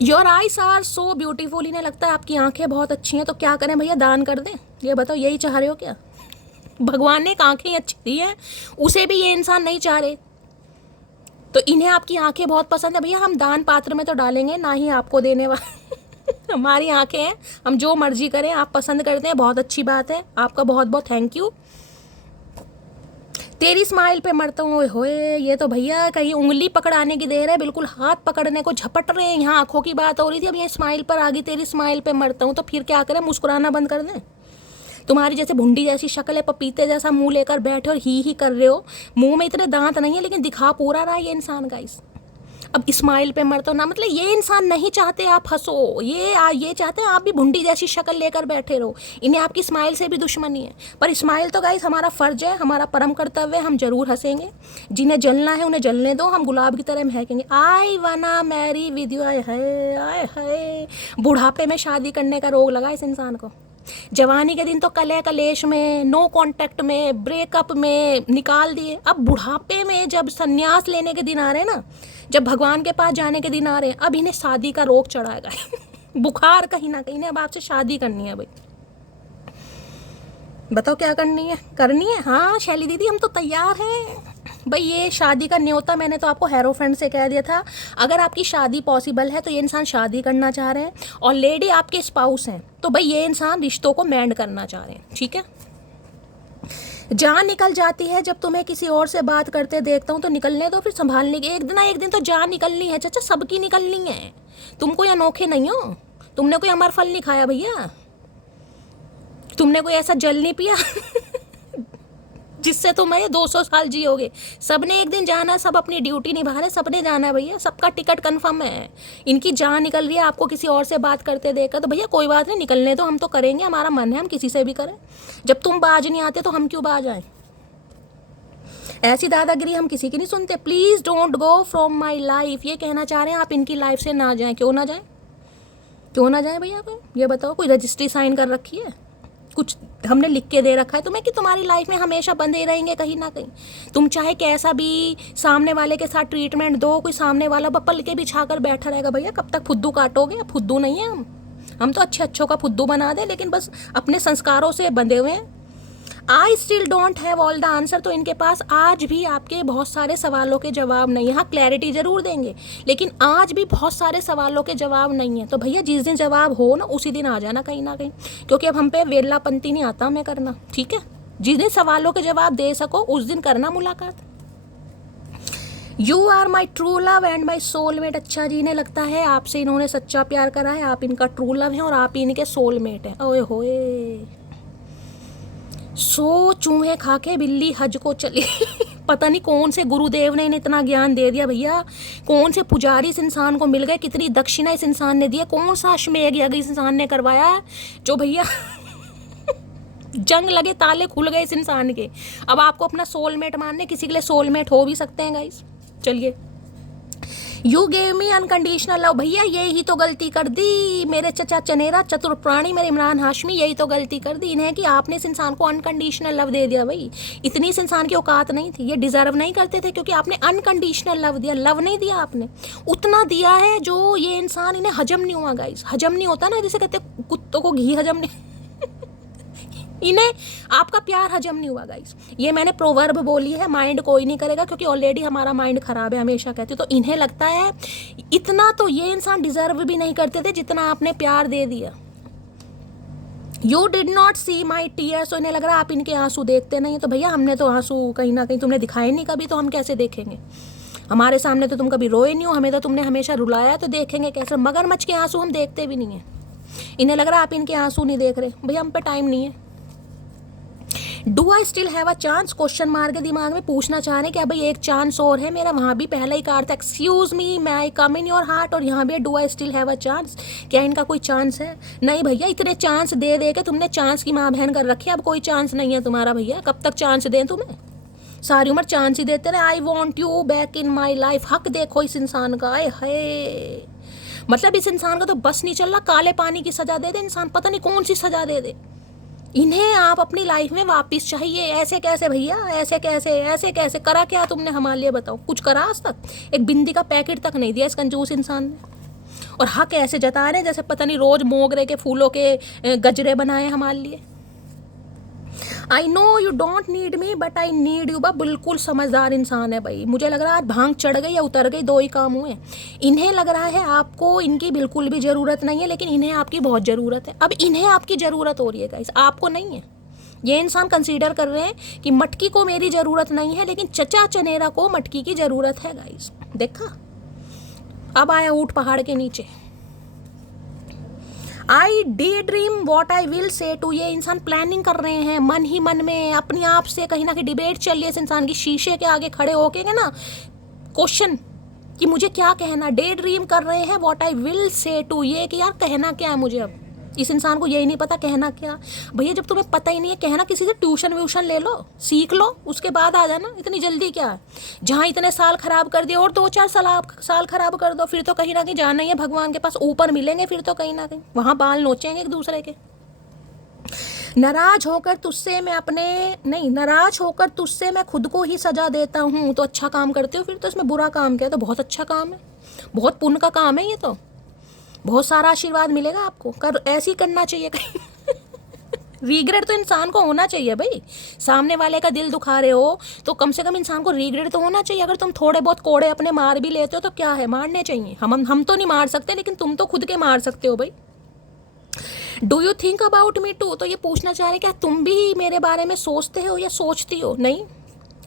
Your eyes are so beautiful. इन्हें लगता है आपकी आंखें बहुत अच्छी हैं, तो क्या करें भैया, दान कर दें। ये बताओ यही चाह रहे हो क्या। भगवान ने एक आंखें अच्छी दी है, उसे भी ये इंसान नहीं चाह रहे, तो इन्हें आपकी आंखें बहुत पसंद है। भैया हम दान पात्र में तो डालेंगे ना ही आपको देने वाले। हमारी आंखें हैं, हम जो मर्जी करें, आप पसंद करते हैं, बहुत अच्छी बात है, आपका बहुत बहुत थैंक यू। तेरी स्माइल पे मरता हूँ, ओए होए, ये तो भैया कहीं उंगली पकड़ाने की देर है, बिल्कुल हाथ पकड़ने को झपट रहे हैं। यहाँ आंखों की बात हो रही थी, अब ये स्माइल पर आ गई, तेरी स्माइल पे मरता हूँ, तो फिर क्या करें, मुस्कुराना बंद कर दें? तुम्हारी जैसे भुंडी जैसी शक्ल है, पपीते जैसा मुंह लेकर बैठे और ही कर रहे हो, मुंह में इतने दांत नहीं है लेकिन दिखा पूरा रहा है ये इंसान गाइस। अब स्माइल पे मरते हो ना, मतलब ये इंसान नहीं चाहते आप हंसो, ये चाहते हैं आप भी भुंडी जैसी शक्ल लेकर बैठे रहो। इन्हें आपकी स्माइल से भी दुश्मनी है, पर स्माइल तो गाइस हमारा फर्ज है, हमारा परम कर्तव्य है, हम जरूर हंसेंगे। जिन्हें जलना है उन्हें जलने दो, हम गुलाब की तरह महकेंगे। आई वाना मैरी विद यू, आय हाय। बुढ़ापे में शादी करने का रोग लगा इस इंसान को। जवानी के दिन तो कले कलेश में, नो कांटेक्ट में, ब्रेकअप में निकाल दिए, अब बुढ़ापे में जब संन्यास लेने के दिन आ रहे हैं ना, जब भगवान के पास जाने के दिन आ रहे हैं, अब इन्हें शादी का रोग चढ़ाएगा। बुखार कहीं ना कहीं, अब आपसे शादी करनी है भाई, बताओ क्या करनी है? हाँ शैली दीदी हम तो तैयार हैं भाई। ये शादी का न्योता मैंने तो आपको हेरो फ्रेंड से कह दिया था, अगर आपकी शादी पॉसिबल है तो ये इंसान शादी करना चाह रहे हैं, और लेडी आपके स्पाउस हैं तो भाई ये इंसान रिश्तों को मेंड करना चाह रहे हैं, ठीक है। जान निकल जाती है जब तुम्हें किसी और से बात करते देखता हूँ, तो निकलने दो फिर संभालने की, एक दिन तो जान निकलनी है चाचा, सबकी निकलनी है। तुम कोई अनोखे नहीं हो, तुमने कोई अमर फल नहीं खाया भैया, तुमने कोई ऐसा जल नहीं पिया जिससे तुम ये 200 साल जियोगे। सबने एक दिन जाना है, सब अपनी ड्यूटी निभा रहे, सबने जाना है भैया, सबका टिकट कंफर्म है। इनकी जान निकल रही है आपको किसी और से बात करते देखकर, तो भैया कोई बात नहीं, निकलने तो हम तो करेंगे, हमारा मन है हम किसी से भी करें। जब तुम बाज नहीं आते तो हम क्यों बाज आए? ऐसी दादागिरी हम किसी की नहीं सुनते। Please don't go from my life, ये कहना चाह रहे हैं आप इनकी लाइफ से ना जाएं। क्यों ना जाए भैया? ये बताओ, कोई रजिस्ट्री साइन कर रखी है, कुछ हमने लिख के दे रखा है तुम्हें कि तुम्हारी लाइफ में हमेशा बंधे रहेंगे कहीं ना कहीं? तुम चाहे कैसा भी सामने वाले के साथ ट्रीटमेंट दो, कोई सामने वाला बपल के बिछा कर बैठा रहेगा भैया, कब तक फुद्दू काटोगे? फुद्दू नहीं है हम तो अच्छों का फुद्दू बना दे, लेकिन बस अपने संस्कारों से बंधे हुए हैं। I still don't have all the answer, तो इनके पास आज भी आपके बहुत सारे सवालों के जवाब नहीं है। हाँ क्लैरिटी जरूर देंगे, लेकिन आज भी बहुत सारे सवालों के जवाब नहीं है। तो भैया जिस दिन जवाब हो ना उसी दिन आ जाना कहीं ना कहीं, क्योंकि अब हम पे वेल्लापंती नहीं आता हमें करना, ठीक है। जिस दिन सवालों के जवाब दे सको उस दिन करना मुलाकात। You are my true love and my soulmate. अच्छा जी, इन्हें लगता है आपसे इन्होंने सच्चा प्यार करा है, आप इनका ट्रू लव है और आप इनके सोलमेट हैं। ओए होए, सो चूहे खा के बिल्ली हज को चली। पता नहीं कौन से गुरुदेव ने इन्हें इतना ज्ञान दे दिया भैया, कौन से पुजारी इस इंसान को मिल गए, कितनी दक्षिणा इस इंसान ने दी, कौन सा अश्वमेध यज्ञ इस इंसान ने करवाया जो भैया जंग लगे, ताले खुल गए इस इंसान के। अब आपको अपना सोलमेट मानने, किसी के लिए सोलमेट हो भी सकते हैं गाइस। चलिए, you gave me unconditional love. भैया यही तो गलती कर दी मेरे चचा चनेरा चतुर प्राणी, मेरे इमरान हाशमी, यही तो गलती कर दी इन्हें कि आपने इस इंसान को अनकंडीशनल लव दे दिया। भाई इतनी इस इंसान की औकात नहीं थी, ये डिजर्व नहीं करते थे, क्योंकि आपने अनकंडीशनल लव दिया। लव नहीं दिया आपने, उतना दिया है जो ये इंसान, इन्हें हजम नहीं हुआ गाइस। हजम नहीं होता ना, जैसे कहते कुत्तों को घी हजम नहीं इन्हें आपका प्यार हजम नहीं हुआ गाइस। ये मैंने प्रोवर्ब बोली है, माइंड कोई नहीं करेगा क्योंकि ऑलरेडी हमारा माइंड खराब है, हमेशा कहती हूँ। तो इन्हें लगता है इतना तो ये इंसान डिजर्व भी नहीं करते थे जितना आपने प्यार दे दिया। You did not see my tears, तो इन्हें लग रहा है आप इनके आंसू देखते नहीं। तो भैया हमने तो आंसू कहीं ना कहीं तुमने दिखाए नहीं कभी, तो हम कैसे देखेंगे? हमारे सामने तो तुम कभी रोए नहीं हो, हमें तो तुमने हमेशा रुलाया, तो देखेंगे कैसे? मगरमच्छ के आंसू हम देखते भी नहीं है। इन्हें लग रहा है आप इनके आंसू नहीं देख रहे। भैया हम पे टाइम नहीं है। Do I still have a chance, question मार के दिमाग में पूछना चाह रहे हैं कि भाई एक चांस और है मेरा। वहाँ भी पहला ही कार्ड था excuse me may I come in your heart, और यहाँ भी do I still have a chance, क्या इनका कोई चांस है? नहीं भैया, इतने चांस दे दे के तुमने चांस की माँ बहन कर रखी है, अब कोई चांस नहीं है तुम्हारा भैया। कब तक चांस दें तुम्हें? सारी उम्र चांस ही देते रहे। I want you back in my life. हक देखो इस इंसान का, आए है, मतलब इस इंसान का तो बस नहीं चल रहा, काले पानी की सजा दे दे इंसान, पता नहीं कौन सी सजा दे दे। इन्हें आप अपनी लाइफ में वापस चाहिए। ऐसे कैसे भैया, ऐसे कैसे करा क्या तुमने हमारे लिए? बताओ, कुछ करा आज तक? एक बिंदी का पैकेट तक नहीं दिया इस कंजूस इंसान ने। और हक ऐसे जता रहे जैसे पता नहीं रोज मोगरे के फूलों के गजरे बनाए हमारे लिए। आई know you don't need me but I need you. बा बिल्कुल समझदार इंसान है भाई। मुझे लग रहा है भांग चढ़ गई या उतर गई, दो ही काम हुए। इन्हें लग रहा है आपको इनकी बिल्कुल भी ज़रूरत नहीं है, लेकिन इन्हें आपकी बहुत ज़रूरत है। अब इन्हें आपकी ज़रूरत हो रही है गाइस, आपको नहीं है। ये इंसान कंसीडर कर रहे हैं कि मटकी को मेरी ज़रूरत नहीं है, लेकिन चचा चनेरा को मटकी की ज़रूरत है गाइस। देखा, अब आया ऊँट पहाड़ के नीचे। I day dream what I will say to. ये इंसान प्लानिंग कर रहे हैं मन ही मन में, अपने आप से कहीं ना कहीं डिबेट चल रही है इस इंसान की। शीशे के आगे खड़े होके ना क्वेश्चन कि मुझे क्या कहना। डे ड्रीम कर रहे हैं what I will say to, ये कि यार कहना क्या है मुझे। अब इस इंसान को यही नहीं पता कहना क्या। भैया जब तुम्हें पता ही नहीं है कहना, किसी से ट्यूशन व्यूशन ले लो, सीख लो, उसके बाद आ जाना। इतनी जल्दी क्या है? जहाँ इतने साल खराब कर दिए और 2-4 साल खराब कर दो, फिर तो कहीं ना कहीं जाना ही है भगवान के पास, ऊपर मिलेंगे फिर तो कहीं ना कहीं, वहाँ बाल नोचेंगे एक दूसरे के। नाराज होकर तुझसे मैं खुद को ही सजा देता हूँ। तो अच्छा काम करते हो, फिर तो इसमें बुरा काम क्या है? तो बहुत अच्छा काम है, बहुत पुण्य का काम है ये तो। बहुत सारा आशीर्वाद मिलेगा आपको। ऐसे ही करना चाहिए कहीं। रिग्रेट तो इंसान को होना चाहिए भाई। सामने वाले का दिल दुखा रहे हो तो कम से कम इंसान को रिग्रेट तो होना चाहिए। अगर तुम थोड़े बहुत कोड़े अपने मार भी लेते हो तो क्या है, मारने चाहिए। हम तो नहीं मार सकते, लेकिन तुम तो खुद के मार सकते हो भाई। Do you think about me too. तो ये पूछना चाह रहे क्या तुम भी मेरे बारे में सोचते हो या सोचती हो? नहीं,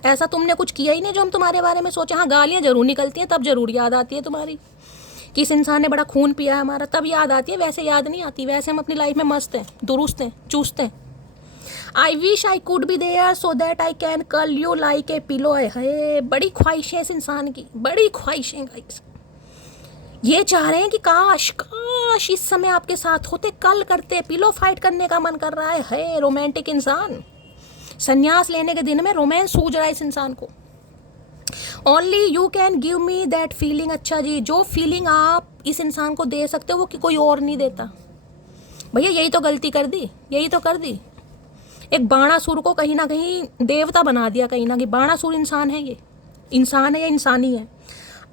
ऐसा तुमने कुछ किया ही नहीं जो हम तुम्हारे बारे में सोचे। हाँ, गालियाँ जरूर निकलती हैं, तब जरूर याद आती है तुम्हारी कि इस इंसान ने बड़ा खून पिया है हमारा, तब याद आती है। वैसे याद नहीं आती, वैसे हम अपनी लाइफ में मस्त हैं, दुरुस्त हैं, चूसते हैं। I wish I could be there so that I can curl you like a pillow. है बड़ी ख्वाहिशें इस इंसान की, बड़ी ख्वाहिशें गाइस। ये चाह रहे हैं कि काश काश इस समय आपके साथ होते, कल करते, पिलो फाइट करने का मन कर रहा है। रोमांटिक इंसान, संन्यास लेने के दिन में रोमांस सूझ रहा है इस इंसान को। Only you can give me that feeling. अच्छा जी, जो फीलिंग आप इस इंसान को दे सकते हो वो कि कोई और नहीं देता। भैया यही तो गलती कर दी, यही तो कर दी। एक बाणासुर को कहीं ना कहीं देवता बना दिया, कहीं ना कहीं बाणासुर इंसान है। ये इंसान है या इंसानी है?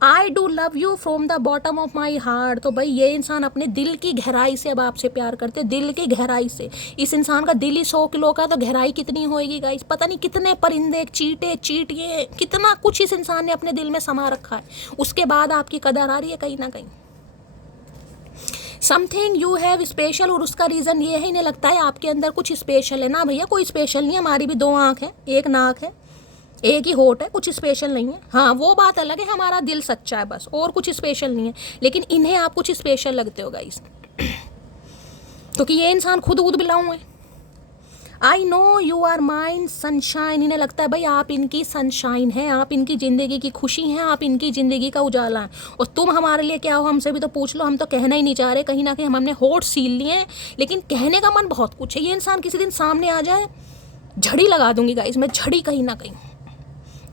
I do love you from the bottom of my heart. तो भाई ये इंसान अपने दिल की गहराई से अब आपसे प्यार करते, दिल की गहराई से। इस इंसान का दिल ही 100 किलो का, तो गहराई कितनी होएगी गाइस? पता नहीं कितने परिंदे, चींटे, चींटियाँ, कितना कुछ इस इंसान ने अपने दिल में समा रखा है। उसके बाद आपकी कदर आ रही है कहीं ना कहीं। समथिंग यू हैव स्पेशल, और उसका रीज़न ये है इन्हें लगता है आपके अंदर कुछ स्पेशल है। ना भैया, कोई स्पेशल नहीं है। हमारी भी 2 आँख है, एक नाक है, एक ही होठ है, कुछ स्पेशल नहीं है। हाँ, वो बात अलग है, हमारा दिल सच्चा है बस, और कुछ स्पेशल नहीं है। लेकिन इन्हें आप कुछ स्पेशल लगते हो गाइस, क्योंकि ये इंसान खुद बिलाऊ है। I know you are mine sunshine. इन्हें लगता है भाई आप इनकी सनशाइन है, आप इनकी ज़िंदगी की खुशी हैं, आप इनकी ज़िंदगी का उजाला है। और तुम हमारे लिए क्या हो, हमसे भी तो पूछ लो। हम तो कहना ही नहीं चाह रहे, कहीं ना कहीं हमने होठ सील लिए हैं, लेकिन कहने का मन बहुत कुछ है। ये इंसान किसी दिन सामने आ जाए, झड़ी लगा दूंगी गाइस मैं, झड़ी कहीं ना कहीं।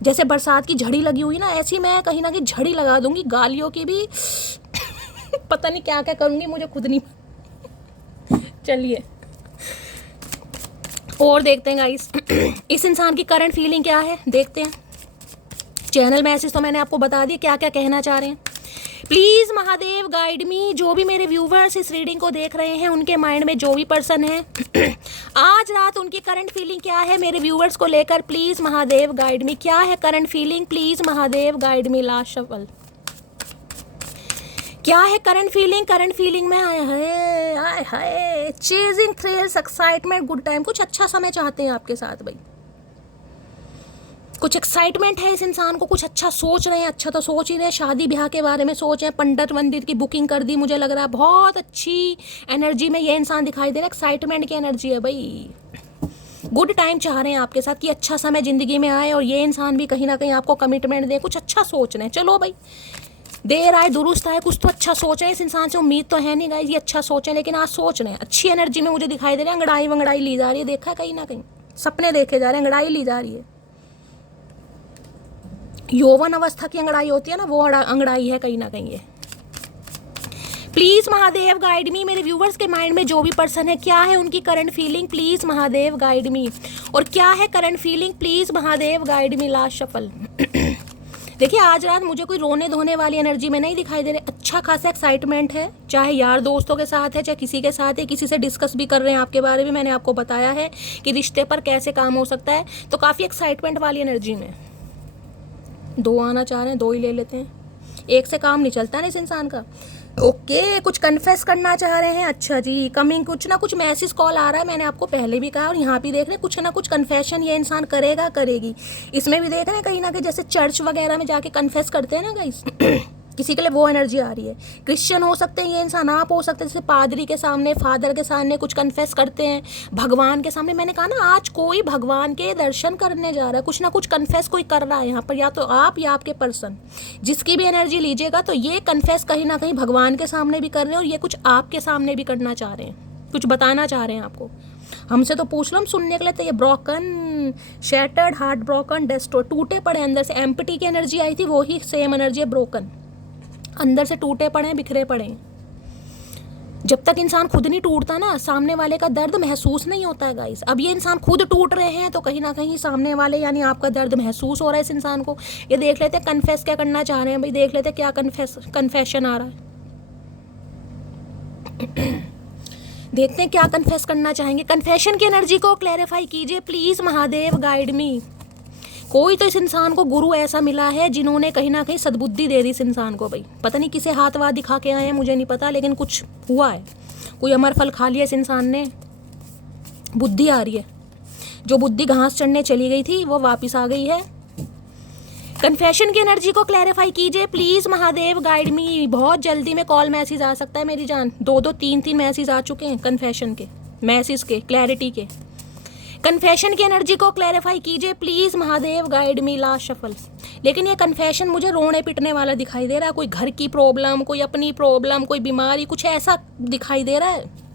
जैसे बरसात की झड़ी लगी हुई ना, ऐसी मैं कहीं ना कहीं झड़ी लगा दूंगी, गालियों की भी। पता नहीं क्या क्या करूंगी, मुझे खुद नहीं। चलिए और देखते हैं गाइस इस इंसान की करंट फीलिंग क्या है, देखते हैं। चैनल मैसेज तो मैंने आपको बता दिया क्या क्या कहना चाह रहे हैं। प्लीज़ महादेव गाइड मी। जो भी मेरे व्यूवर्स इस रीडिंग को देख रहे हैं, उनके माइंड में जो भी पर्सन है आज रात उनकी करंट फीलिंग क्या है मेरे व्यूवर्स को लेकर। Please Mahadev guide me. क्या है current feeling? Please Mahadev guide me. Last shuffle क्या है करंट फीलिंग? करंट फीलिंग में आए हाय chasing thrills, excitement, good time. कुछ अच्छा समय चाहते हैं आपके साथ भाई, कुछ एक्साइटमेंट है इस इंसान को, कुछ अच्छा सोच रहे हैं। अच्छा तो सोच ही रहे हैं, शादी ब्याह के बारे में सोच रहे हैं, पंडित वंडित की बुकिंग कर दी। मुझे लग रहा है बहुत अच्छी एनर्जी में ये इंसान दिखाई दे रहा है, एक्साइटमेंट की एनर्जी है भाई। गुड टाइम चाह रहे हैं आपके साथ कि अच्छा समय ज़िंदगी में आए, और ये इंसान भी कहीं ना कहीं आपको कमिटमेंट दे। कुछ अच्छा सोच रहे हैं। चलो भाई, देर आए दुरुस्त आए, कुछ तो अच्छा सोच रहे हैं। इस इंसान से उम्मीद तो है नहीं गाइस ये अच्छा सोचें, लेकिन आज सोच रहे हैं। अच्छी एनर्जी में मुझे दिखाई दे रहा है। अंगड़ाई वंगड़ाई ली जा रही है, देखा कहीं ना कहीं सपने देखे जा रहे हैं, अंगड़ाई ली जा रही है। यौवन अवस्था की अंगड़ाई होती है ना, वो अंगड़ाई है कहीं ना कहीं ये। प्लीज़ महादेव गाइड मी। मेरे व्यूवर्स के माइंड में जो भी पर्सन है, क्या है उनकी current feeling? Please Mahadev guide मी। और क्या है current feeling? Please Mahadev guide me. Last shuffle देखिए आज रात मुझे कोई रोने धोने वाली एनर्जी में नहीं दिखाई दे रही, अच्छा खासा एक्साइटमेंट है, चाहे यार दोस्तों के साथ है, चाहे किसी के साथ है, किसी से डिस्कस भी कर रहे हैं आपके बारे में, मैंने आपको बताया है कि रिश्ते पर कैसे काम हो सकता है, तो काफ़ी एक्साइटमेंट वाली एनर्जी में 2 आना चाह रहे हैं, 2 ही ले लेते हैं, एक से काम नहीं चलता ना इस इंसान का। ओके कुछ कन्फेस करना चाह रहे हैं, अच्छा जी, कमिंग कुछ ना कुछ मैसेज कॉल आ रहा है, मैंने आपको पहले भी कहा और यहाँ भी देख रहे हैं कुछ ना कुछ कन्फेशन ये इंसान करेगा करेगी। इसमें भी देख रहे हैं कहीं ना कहीं जैसे चर्च वगैरह में जाके कन्फेस करते हैं ना गाइस किसी के लिए वो एनर्जी आ रही है। क्रिश्चियन हो सकते हैं ये इंसान, आप हो सकते हैं जैसे पादरी के सामने, फादर के सामने कुछ कन्फेस करते हैं, भगवान के सामने। मैंने कहा ना आज कोई भगवान के दर्शन करने जा रहा है, कुछ ना कुछ कन्फेस कोई कर रहा है यहाँ पर, या तो आप या आपके पर्सन, जिसकी भी एनर्जी लीजिएगा तो ये कन्फेस कहीं ना कहीं भगवान के सामने भी कर रहे हैं और ये कुछ आपके सामने भी करना चाह रहे हैं, कुछ बताना चाह रहे हैं आपको। हमसे तो पूछ लो, हम सुनने के लिए, तो ये broken, shattered, heart broken, destroy, टूटे पड़े अंदर से, एम्प्टी की एनर्जी आई थी, वही सेम एनर्जी है ब्रोकन, अंदर से टूटे पड़े हैं, बिखरे पड़े हैं। जब तक इंसान खुद नहीं टूटता ना, सामने वाले का दर्द महसूस नहीं होता है गाइस। अब ये इंसान खुद टूट रहे हैं तो कहीं ना कहीं सामने वाले यानी आपका दर्द महसूस हो रहा है इस इंसान को। ये देख लेते हैं कन्फेस क्या करना चाह रहे हैं भाई, देख लेते हैं क्या कन्फेशन आ रहा है देखते हैं क्या कन्फेस करना चाहेंगे। कन्फेशन की एनर्जी को क्लैरिफाई कीजिए प्लीज, महादेव गाइड मी। कोई तो इस इंसान को गुरु ऐसा मिला है जिन्होंने कहीं ना कहीं सद्बुद्धि दे दी इस इंसान को भाई, पता नहीं किसे हाथ वाथ दिखा के आए हैं मुझे नहीं पता, लेकिन कुछ हुआ है, कोई अमर फल खा लिया इस इंसान ने, बुद्धि आ रही है, जो बुद्धि घास चढ़ने चली गई थी वो वापस आ गई है। कन्फेशन की एनर्जी को क्लैरिफाई कीजिए प्लीज, महादेव गाइड मी। बहुत जल्दी में कॉल मैसेज आ सकता है मेरी जान, 2-2 3-3 मैसेज आ चुके हैं कन्फेशन के, मैसेज के, क्लैरिटी के। कन्फेशन की एनर्जी को क्लैरिफाई कीजिए please, Mahadev guide me. Last shuffle. लेकिन ये कन्फेशन मुझे रोने पिटने वाला दिखाई दे रहा है, कोई घर की प्रॉब्लम, कोई अपनी प्रॉब्लम, कोई बीमारी, कुछ ऐसा दिखाई दे रहा है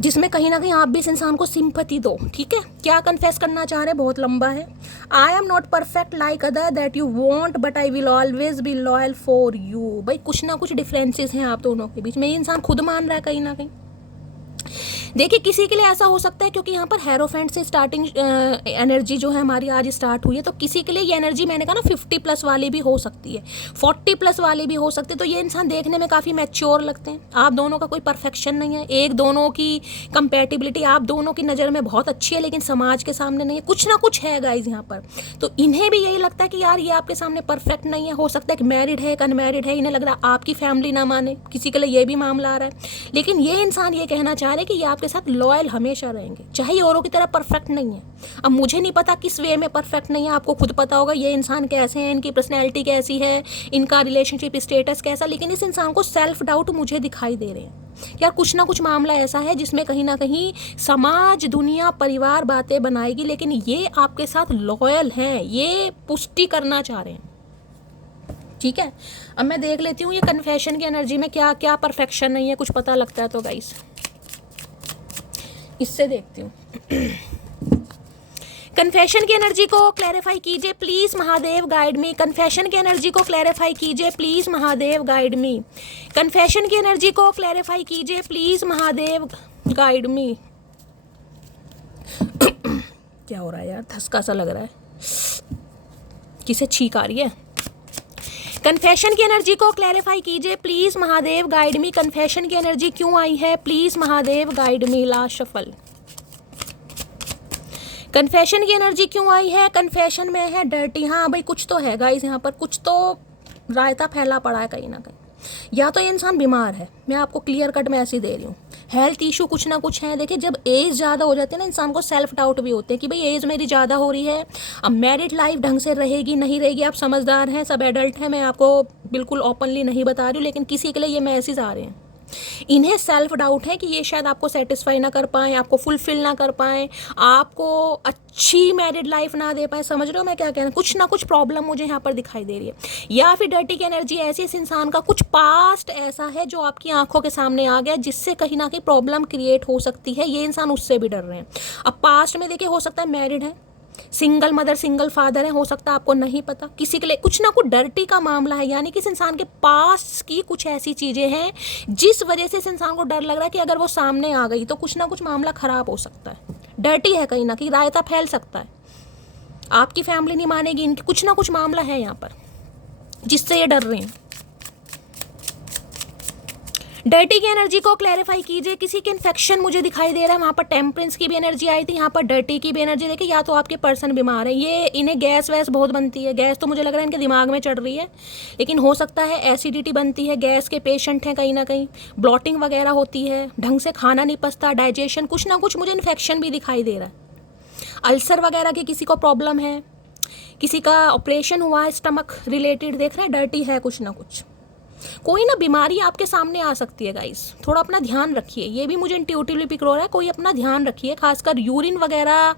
जिसमें कहीं ना कहीं आप भी इस इंसान को सिंपैथी दो। ठीक है, क्या कन्फेस करना चाह रहे हैं, बहुत लंबा है। I am not perfect like other that you want but I will always be loyal for you. भाई कुछ ना कुछ डिफरेंसेस हैं आप दोनों के बीच में, ये इंसान खुद मान रहा है कहीं ना कहीं। देखिए किसी के लिए ऐसा हो सकता है क्योंकि यहाँ पर हेरोफेंट से स्टार्टिंग एनर्जी जो है हमारी आज स्टार्ट हुई है, तो किसी के लिए ये एनर्जी मैंने कहा ना 50+ वाली भी हो सकती है, 40+ वाली भी हो सकती है। तो ये इंसान देखने में काफ़ी मैच्योर लगते हैं, आप दोनों का कोई परफेक्शन नहीं है, एक दोनों की कंपेटिबिलिटी आप दोनों की नज़र में बहुत अच्छी है लेकिन समाज के सामने नहीं है, कुछ ना कुछ है गाइज यहाँ पर। तो इन्हें भी यही लगता है कि यार ये आपके सामने परफेक्ट नहीं है, हो सकता है कि मैरिड है, एक अनमैरिड है, इन्हें लग रहा है आपकी फैमिली ना माने, किसी के लिए ये भी मामला आ रहा है। लेकिन ये इंसान ये कहना चाह रहे हैं कि ये आपके साथ लॉयल हमेशा रहेंगे, चाहे ये औरों की तरह परफेक्ट नहीं है। अब मुझे नहीं पता किस वे में परफेक्ट नहीं है, आपको खुद पता होगा ये इंसान कैसे हैं, इनकी पर्सनैलिटी कैसी है, इनका रिलेशनशिप स्टेटस कैसा, लेकिन इस इंसान को सेल्फ डाउट मुझे दिखाई दे रहे हैं। यार कुछ ना कुछ मामला ऐसा है जिसमें कहीं ना कहीं समाज, दुनिया, परिवार बातें बनाएगी, लेकिन ये आपके साथ लॉयल हैं, ये पुष्टि करना चाह रहे हैं। ठीक है, अब मैं देख लेती हूँ ये कन्फेशन की एनर्जी में क्या क्या परफेक्शन नहीं है, कुछ पता लगता है तो गाइस इससे देखती हूँ। कन्फेशन की एनर्जी को क्लैरिफाई कीजिए please, Mahadev guide me. Confession की एनर्जी को क्लैरिफाई कीजिए please, Mahadev guide me. Confession की एनर्जी को क्लैरिफाई कीजिए प्लीज, महादेव गाइड मी। क्या हो रहा है यार, धसका सा लग रहा है, किसे छींक आ रही है। कन्फेशन की एनर्जी को क्लैरिफाई कीजिए please, Mahadev guide me. Confession की एनर्जी क्यों आई है please, Mahadev guide me. Last shuffle. Confession की एनर्जी क्यों आई है, कन्फेशन में है डर्टी। हाँ भाई कुछ तो है गाइस, यहाँ पर कुछ तो रायता फैला पड़ा है कहीं ना कहीं, या तो ये इंसान बीमार है, मैं आपको क्लियर कट में ऐसी दे रही हूँ, हेल्थ इशू कुछ ना कुछ है। देखिए जब एज ज़्यादा हो जाती है ना, इंसान को सेल्फ डाउट भी होते हैं कि भाई एज मेरी ज़्यादा हो रही है, अब मैरिड लाइफ ढंग से रहेगी नहीं रहेगी। आप समझदार हैं, सब एडल्ट हैं, मैं आपको बिल्कुल ओपनली नहीं बता रही हूँ, लेकिन किसी के लिए ये मैसेज आ रहे हैं, इन्हें सेल्फ डाउट है कि ये शायद आपको सेटिस्फाई ना कर पाएँ, आपको फुलफिल ना कर पाएँ, आपको अच्छी मैरिड लाइफ ना दे पाए। समझ रहे हो मैं क्या कह रहा हूँ, कुछ ना कुछ प्रॉब्लम मुझे यहाँ पर दिखाई दे रही है। या फिर डर्टी की एनर्जी ऐसी, इस इंसान का कुछ पास्ट ऐसा है जो आपकी आंखों के सामने आ गया, जिससे कहीं ना कहीं प्रॉब्लम क्रिएट हो सकती है, ये इंसान उससे भी डर रहे हैं। अब पास्ट में देखिए, हो सकता है मैरिड है, सिंगल मदर सिंगल फादर है, हो सकता है आपको नहीं पता, किसी के लिए कुछ ना कुछ डर्टी का मामला है, यानी कि इस इंसान के पास की कुछ ऐसी चीज़ें हैं जिस वजह से इस इंसान को डर लग रहा है कि अगर वो सामने आ गई तो कुछ ना कुछ मामला खराब हो सकता है, डर्टी है कहीं ना कहीं, रायता फैल सकता है। आपकी फैमिली नहीं मानेगी, इनकी कुछ ना कुछ मामला है यहाँ पर जिससे ये डर रहे हैं। डर्टी की एनर्जी को क्लैरिफाई कीजिए। किसी के इन्फेक्शन मुझे दिखाई दे रहा है, वहाँ पर टेम्परेंस की भी एनर्जी आई थी, यहाँ पर डर्टी की भी एनर्जी। देखिए या तो आपके पर्सन बीमार है, ये इन्हें गैस वैस बहुत बनती है, गैस तो मुझे लग रहा है इनके दिमाग में चढ़ रही है, लेकिन हो सकता है एसिडिटी बनती है, गैस के पेशेंट हैं कहीं ना कहीं, ब्लॉटिंग वगैरह होती है, ढंग से खाना नहीं पचता, डाइजेशन, कुछ ना कुछ मुझे इन्फेक्शन भी दिखाई दे रहा है। अल्सर वगैरह की किसी को प्रॉब्लम है, किसी का ऑपरेशन हुआ है स्टमक रिलेटेड, देख रहे हैं डर्टी है कुछ ना कुछ। कोई ना बीमारी आपके सामने आ सकती है गाइस, थोड़ा अपना ध्यान रखिए। ये भी मुझे इंट्यूटिवली पिक हो रहा है, कोई अपना ध्यान रखिए, खासकर यूरिन वगैरह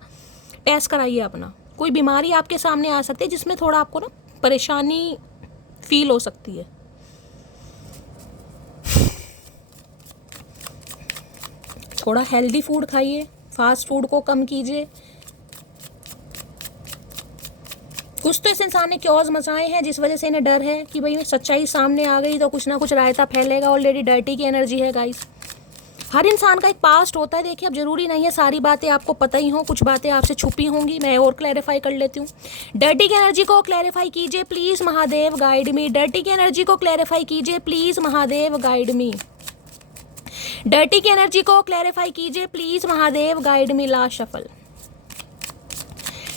टेस्ट कराइए अपना। कोई बीमारी आपके सामने आ सकती है जिसमें थोड़ा आपको ना परेशानी फील हो सकती है। थोड़ा हेल्दी फूड खाइए, फास्ट फूड को कम कीजिए। कुछ तो इस इंसान ने क्योज मचाए हैं जिस वजह से इन्हें डर है कि भाई सच्चाई सामने आ गई तो कुछ ना कुछ रायता फैलेगा। ऑलरेडी डर्टी की एनर्जी है गाइस। हर इंसान का एक पास्ट होता है। देखिए अब जरूरी नहीं है सारी बातें आपको पता ही हो, कुछ बातें आपसे छुपी होंगी, मैं और क्लैरिफाई कर लेती हूँ। डर्टी की एनर्जी को क्लैरिफाई कीजिए please Mahadev guide me. Dirty की एनर्जी को क्लैरिफाई कीजिए please Mahadev guide me. Dirty की एनर्जी को क्लैरिफाई कीजिए please Mahadev guide me. Last shuffle.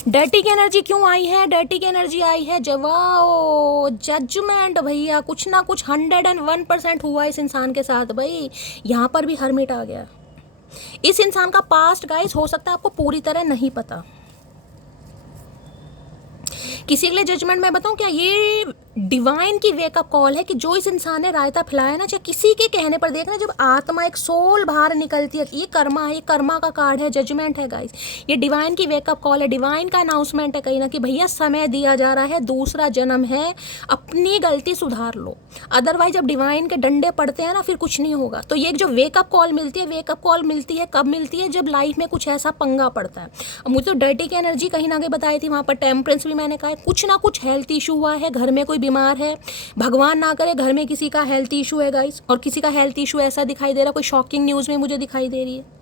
Dirty की एनर्जी क्यों आई है? डर्टी की एनर्जी आई है जवाब जजमेंट। भैया कुछ ना कुछ 101% हुआ इस इंसान के साथ। भाई यहाँ पर भी हर्मिट आ गया। इस इंसान का पास्ट गाइस हो सकता है आपको पूरी तरह नहीं पता। किसी के लिए जजमेंट मैं बताऊं क्या, ये डिवाइन की वेकअप कॉल है कि जो इस इंसान ने रायता फैलाया ना, चाहे किसी के कहने पर, देखना जब आत्मा एक सोल बाहर निकलती है, ये कर्मा है, ये कर्मा का कार्ड है, जजमेंट है गाइस। ये डिवाइन की वेकअप कॉल है, डिवाइन का अनाउंसमेंट है कहीं ना कि भैया समय दिया जा रहा है, दूसरा जन्म है, अपनी गलती सुधार लो। अदरवाइज जब डिवाइन के डंडे पड़ते हैं ना फिर कुछ नहीं होगा। तो ये जो वेकअप कॉल मिलती है, वेकअप कॉल मिलती है कब मिलती है? जब लाइफ में कुछ ऐसा पंगा पड़ता है। मुझे तो डर्टी की एनर्जी कहीं ना कहीं बताई थी, वहाँ पर टेम्परेंस भी मैंने कहा, कुछ ना कुछ हेल्थ इशू हुआ है, घर में कोई बीमार है, भगवान ना करे घर में किसी का हेल्थ इशू है गाइस, और किसी का हेल्थ इशू ऐसा दिखाई दे रहा है, कोई शॉकिंग न्यूज़ में मुझे दिखाई दे रही है।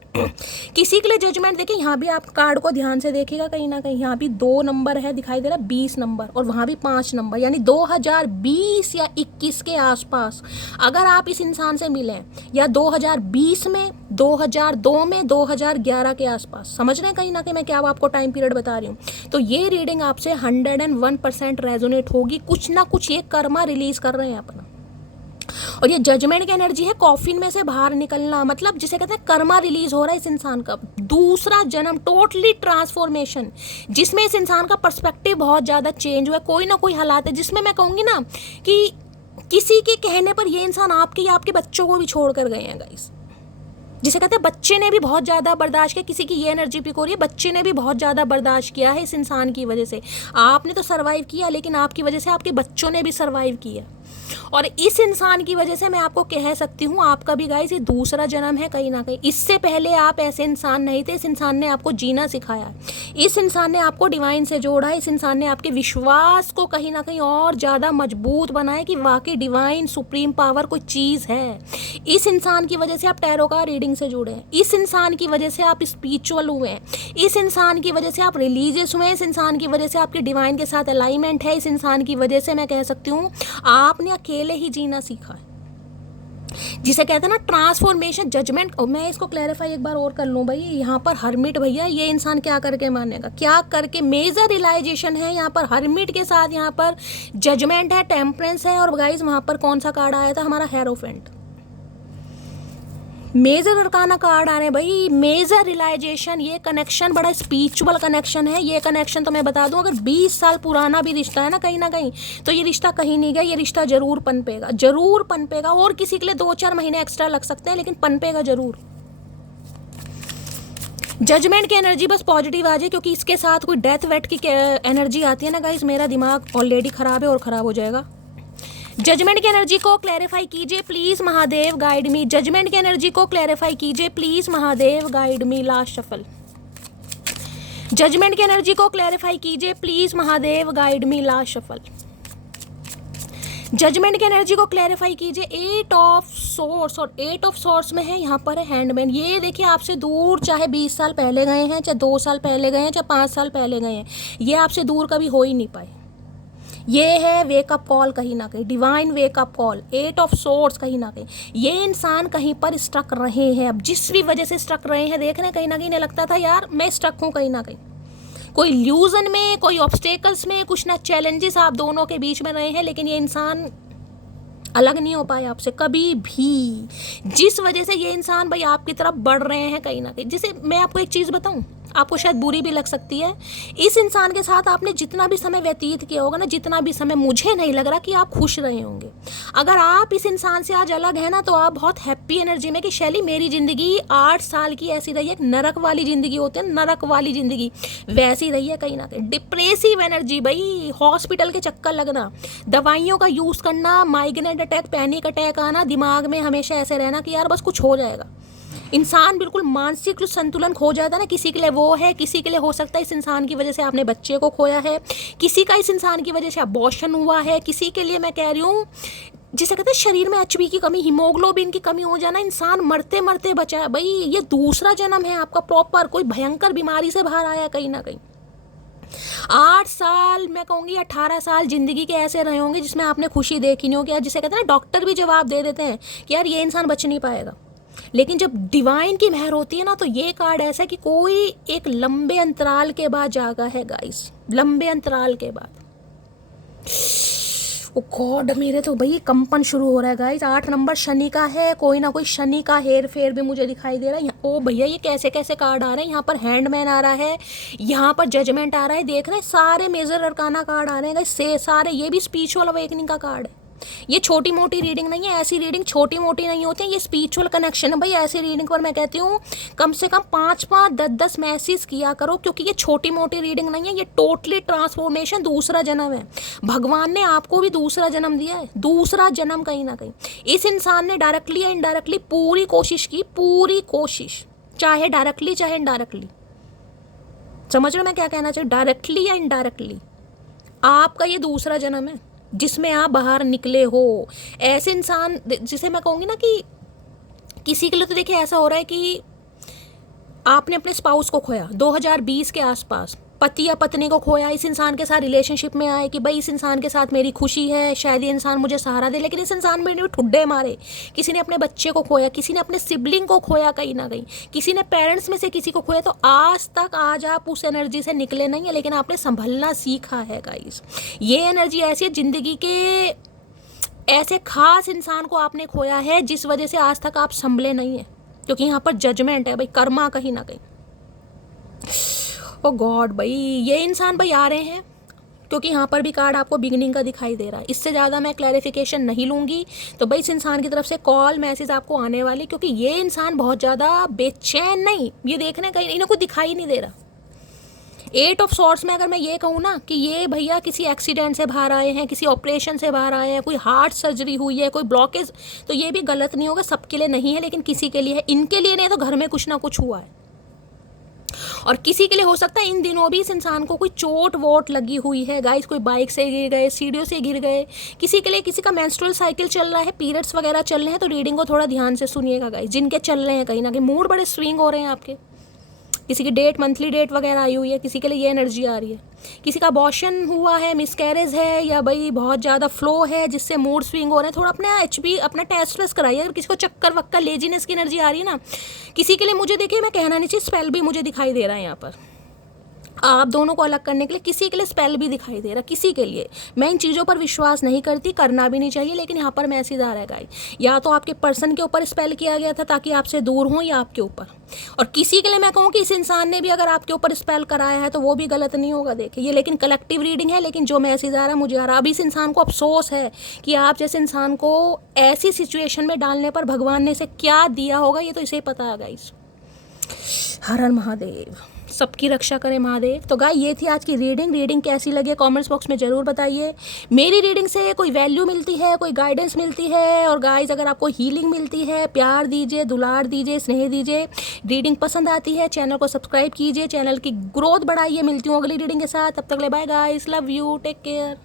किसी के लिए जजमेंट। देखिए यहाँ भी आप कार्ड को ध्यान से देखिएगा, कहीं ना कहीं यहाँ भी 2 नंबर है दिखाई दे रहा है, 20 नंबर, और वहाँ भी 5 नंबर, यानी 2020 या 21 के आसपास अगर आप इस इंसान से मिलें, या 2020 में, 2002 में, 2011 के आसपास, समझ रहे हैं कहीं ना कहीं मैं क्या आपको टाइम पीरियड बता रही हूँ, तो ये रीडिंग आपसे 101% रेजोनेट होगी। कुछ ना कुछ ये कर्मा रिलीज कर रहे हैं अपना। और ये जजमेंट की एनर्जी है, कॉफिन में से बाहर निकलना, मतलब जिसे कहते हैं कर्मा रिलीज हो रहा है इस इंसान का, दूसरा जन्म, टोटली ट्रांसफॉर्मेशन, जिसमें इस इंसान का पर्सपेक्टिव बहुत ज़्यादा चेंज हुआ है। कोई ना कोई हालात है जिसमें मैं कहूँगी ना कि किसी के कहने पर ये इंसान आपके या आपके बच्चों को भी छोड़ कर गए हैं गाइस। जिसे कहते हैं बच्चे ने भी बहुत ज़्यादा बर्दाश्त किया। किसी की ये एनर्जी पिक हो रही है, बच्चे ने भी बहुत ज़्यादा बर्दाश्त किया है इस इंसान की वजह से। आपने तो सर्वाइव किया, लेकिन आपकी वजह से आपके बच्चों ने भी सर्वाइव किया। और इस इंसान की वजह से मैं आपको कह सकती हूँ आपका भी गाइस ये दूसरा जन्म है कहीं ना कहीं। इससे पहले आप ऐसे इंसान नहीं थे, इस इंसान ने आपको जीना सिखाया, इस इंसान ने आपको डिवाइन से जोड़ा है, इस इंसान ने आपके विश्वास को कहीं ना कहीं और ज़्यादा मजबूत बनाया कि वाकई डिवाइन सुप्रीम पावर कोई चीज़ है। इस इंसान की वजह से आप टैरो कार्ड रीडिंग से जुड़े हैं, इस इंसान की वजह से आप स्पिरिचुअल हुए हैं, इस इंसान की वजह से आप रिलीजियस हुए हैं, इस इंसान की वजह से आपके डिवाइन के साथ अलाइनमेंट है, इस इंसान की वजह से मैं कह सकती हूँ आपने अकेले ही जीना सीखा है, जिसे कहते हैं ना ट्रांसफॉर्मेशन, जजमेंट। मैं इसको क्लैरिफाई एक बार और कर लूँ भाई, यहाँ पर हर्मिट भैया ये इंसान क्या करके मानेगा, क्या करके, मेजर रियलाइजेशन है यहाँ पर हर्मिट के साथ, यहाँ पर जजमेंट है, टेम्परेंस है, और गाइस वहाँ पर कौन सा कार्ड आया था हमारा, हेरोफेंट। मेजर अरकाना कार्ड आ रहे हैं भाई, मेजर रियलाइजेशन। ये कनेक्शन बड़ा स्पिरिचुअल कनेक्शन है। ये कनेक्शन तो मैं बता दूं, अगर 20 साल पुराना भी रिश्ता है ना कहीं तो ये रिश्ता कहीं नहीं गया, ये रिश्ता जरूर पनपेगा, जरूर पनपेगा। और किसी के लिए 2-4 महीने एक्स्ट्रा लग सकते हैं, लेकिन पनपेगा जरूर। जजमेंट की एनर्जी बस पॉजिटिव आ जाए, क्योंकि इसके साथ कोई डेथ वेट की एनर्जी आती है ना गाइस, मेरा दिमाग ऑलरेडी खराब है और ख़राब हो जाएगा। जजमेंट की एनर्जी को क्लैरिफाई कीजिए please Mahadev guide me. Judgement की एनर्जी को क्लैरिफाई कीजिए please Mahadev guide me. Last shuffle. Judgement की एनर्जी को क्लैरिफाई कीजिए please Mahadev guide me. Last shuffle. Judgement की एनर्जी को क्लैरिफाई कीजिए। 8 ऑफ सोर्स, और 8 ऑफ सोर्स में है यहाँ पर है हैंडमैन। ये देखिए आपसे दूर चाहे 20 साल पहले गए हैं, चाहे 2 साल पहले गए हैं, चाहे 5 साल पहले गए हैं, ये आपसे दूर कभी हो ही नहीं पाए। ये है वेकअप कॉल कहीं ना कहीं, divine wake up call, 8 of source कहीं ना कहीं। ये इंसान कहीं पर स्ट्रक रहे हैं, अब जिस भी वजह से स्ट्रक रहे हैं, देख रहे हैं कहीं ना कहीं इन्हें लगता था यार मैं स्ट्रक हूँ कहीं ना कहीं, कोई ल्यूजन में, कोई ऑब्स्टेकल्स में, कुछ ना चैलेंजेस आप दोनों के बीच में रहे हैं, लेकिन ये इंसान अलग नहीं हो पाए आपसे कभी भी, जिस वजह से ये इंसान भाई आपकी तरफ बढ़ रहे हैं कहीं ना कहीं। जिसे मैं आपको एक चीज़ बताऊं, आपको शायद बुरी भी लग सकती है, इस इंसान के साथ आपने जितना भी समय व्यतीत किया होगा ना, जितना भी समय, मुझे नहीं लग रहा कि आप खुश रहे होंगे। अगर आप इस इंसान से आज अलग हैं ना, तो आप बहुत हैप्पी एनर्जी में कि शैली मेरी ज़िंदगी 8 साल की ऐसी रही है, एक नरक वाली ज़िंदगी होती है, नरक वाली ज़िंदगी वैसी रही है कहीं ना कहीं। डिप्रेसिव एनर्जी भाई, हॉस्पिटल के चक्कर लगना, दवाइयों का यूज़ करना, माइग्रेन अटैक, पैनिक अटैक आना, दिमाग में हमेशा ऐसे रहना कि यार बस कुछ हो जाएगा। इंसान बिल्कुल मानसिक जो संतुलन खो जाता है ना, किसी के लिए वो है, किसी के लिए हो सकता है इस इंसान की वजह से आपने बच्चे को खोया है, किसी का इस इंसान की वजह से अबॉर्शन हुआ है, किसी के लिए मैं कह रही हूँ जिसे कहते हैं शरीर में HB की कमी, हीमोग्लोबिन की कमी हो जाना, इंसान मरते मरते बचा है। भाई ये दूसरा जन्म है आपका प्रॉपर, कोई भयंकर बीमारी से बाहर आया कहीं ना कहीं। 8 साल मैं कहूँगी 18 साल ज़िंदगी के ऐसे रहे होंगे जिसमें आपने खुशी देखी नहीं होगी। जिसे कहते हैं ना, डॉक्टर भी जवाब दे देते हैं कि यार ये इंसान बच नहीं पाएगा, लेकिन जब डिवाइन की मेहर होती है ना, तो ये कार्ड ऐसा है कि कोई एक लंबे अंतराल के बाद जागा है गाइस, लंबे अंतराल के बाद। ओ गॉड, मेरे तो भाई कंपन शुरू हो रहा है गाइस। 8 नंबर शनि का है, कोई ना कोई शनि का हेर फेर भी मुझे दिखाई दे रहा है। ओ भैया ये कैसे कैसे कार्ड आ रहे हैं, यहाँ पर हैंडमैन आ रहा है, यहाँ पर जजमेंट आ रहा है, देख रहे हैं सारे मेजर अरकाना कार्ड आ रहे हैं गाइस, से सारे। ये भी स्पिरिचुअल अवेकनिंग का कार्ड है। ये छोटी मोटी रीडिंग नहीं है, ऐसी रीडिंग छोटी मोटी नहीं होती है, ये स्पिरिचुअल कनेक्शन है भाई। ऐसी रीडिंग पर मैं कहती हूँ कम से कम 5-5, 10-10 मैसेज किया करो, क्योंकि ये छोटी मोटी रीडिंग नहीं है, ये टोटली ट्रांसफॉर्मेशन, दूसरा जन्म है। भगवान ने आपको भी दूसरा जन्म दिया है, दूसरा जन्म कहीं ना कहीं। इस इंसान ने डायरेक्टली या इनडायरेक्टली पूरी कोशिश की, पूरी कोशिश, चाहे डायरेक्टली चाहे इनडायरेक्टली। समझ रहे मैं क्या कहना चाहिए, डायरेक्टली या इनडायरेक्टली आपका ये दूसरा जन्म है जिसमें आप बाहर निकले हो। ऐसे इंसान जिसे मैं कहूँगी ना कि किसी के लिए तो देखिए ऐसा हो रहा है कि आपने अपने स्पाउस को खोया 2020 के आसपास, पति या पत्नी को खोया, इस इंसान के साथ रिलेशनशिप में आए कि भाई इस इंसान के साथ मेरी खुशी है, शायद ये इंसान मुझे सहारा दे, लेकिन इस इंसान में ठुड्डे मारे। किसी ने अपने बच्चे को खोया, किसी ने अपने सिबलिंग को खोया कहीं ना कहीं, किसी ने पेरेंट्स में से किसी को खोया। तो आज तक आज आप उस एनर्जी से निकले नहीं है, लेकिन आपने संभलना सीखा है गाइस। ये एनर्जी ऐसी है, जिंदगी के ऐसे खास इंसान को आपने खोया है जिस वजह से आज तक आप संभले नहीं है, क्योंकि यहाँ पर जजमेंट है भाई, कर्मा कहीं ना कहीं। ओ गॉड भाई, ये इंसान भाई आ रहे हैं, क्योंकि यहाँ पर भी कार्ड आपको बिगिनिंग का दिखाई दे रहा है। इससे ज़्यादा मैं क्लैरिफिकेशन नहीं लूँगी। तो भाई इस इंसान की तरफ से कॉल मैसेज आपको आने वाले, क्योंकि ये इंसान बहुत ज़्यादा बेचैन, नहीं ये देखने कहीं इन्हें कुछ दिखाई नहीं दे रहा। 8 ऑफ सॉर्ट्स में अगर मैं ये कहूँ ना कि ये भैया किसी एक्सीडेंट से बाहर आए हैं, किसी ऑपरेशन से बाहर आए हैं, कोई हार्ट सर्जरी हुई है, कोई ब्लॉकेज, तो ये भी गलत नहीं होगा, सबके लिए नहीं है, लेकिन किसी के लिए है। इनके लिए नहीं तो घर में कुछ ना कुछ हुआ है, और किसी के लिए हो सकता है इन दिनों भी इस इंसान को कोई चोट वोट लगी हुई है गाइस, कोई बाइक से गिर गए, सीढ़ियों से गिर गए। किसी के लिए किसी का मेंस्ट्रुअल साइकिल चल रहा है, पीरियड्स वगैरह चल रहे हैं, तो रीडिंग को थोड़ा ध्यान से सुनिएगा गाइस। जिनके चल रहे हैं कहीं ना कहीं मूड बड़े स्विंग हो रहे हैं आपके, किसी की डेट मंथली डेट वगैरह आई हुई है, किसी के लिए ये एनर्जी आ रही है। किसी का अबॉर्शन हुआ है, मिसकैरेज है, या भाई बहुत ज़्यादा फ्लो है जिससे मूड स्विंग हो रहे हैं। थोड़ा अपना HB अपना टेस्ट वेस्ट कराइए। अगर किसी को चक्कर वक्कर लेजीनेस की एनर्जी आ रही है ना, किसी के लिए मुझे देखिए मैं कहना नहीं चाहिए, स्पेल भी मुझे दिखाई दे रहा है यहाँ पर आप दोनों को अलग करने के लिए। किसी के लिए स्पेल भी दिखाई दे रहा है, किसी के लिए। मैं इन चीज़ों पर विश्वास नहीं करती, करना भी नहीं चाहिए, लेकिन यहाँ पर मैसेज आ रहा है गाइस, या तो आपके पर्सन के ऊपर स्पेल किया गया था ताकि आपसे दूर हों, या आपके ऊपर। और किसी के लिए मैं कहूँ कि इस इंसान ने भी अगर आपके ऊपर स्पेल कराया है तो वो भी गलत नहीं होगा। देखिए ये लेकिन कलेक्टिव रीडिंग है, लेकिन जो मैसेज आ रहा है मुझे आ रहा है। अब इस इंसान को अफसोस है कि आप जैसे इंसान को ऐसी सिचुएशन में डालने पर भगवान ने इसे क्या दिया होगा, ये तो इसे ही पता है गाइस। हर हर महादेव, सबकी रक्षा करें महादेव। तो गाय ये थी आज की रीडिंग कैसी लगी कमेंट्स बॉक्स में ज़रूर बताइए। मेरी रीडिंग से कोई वैल्यू मिलती है, कोई गाइडेंस मिलती है, और गाइस अगर आपको हीलिंग मिलती है, प्यार दीजिए, दुलार दीजिए, स्नेह दीजिए। रीडिंग पसंद आती है चैनल को सब्सक्राइब कीजिए, चैनल की ग्रोथ बढ़ाइए। मिलती हूँ अगली रीडिंग के साथ, तब तक ले bye guys, love you, take care.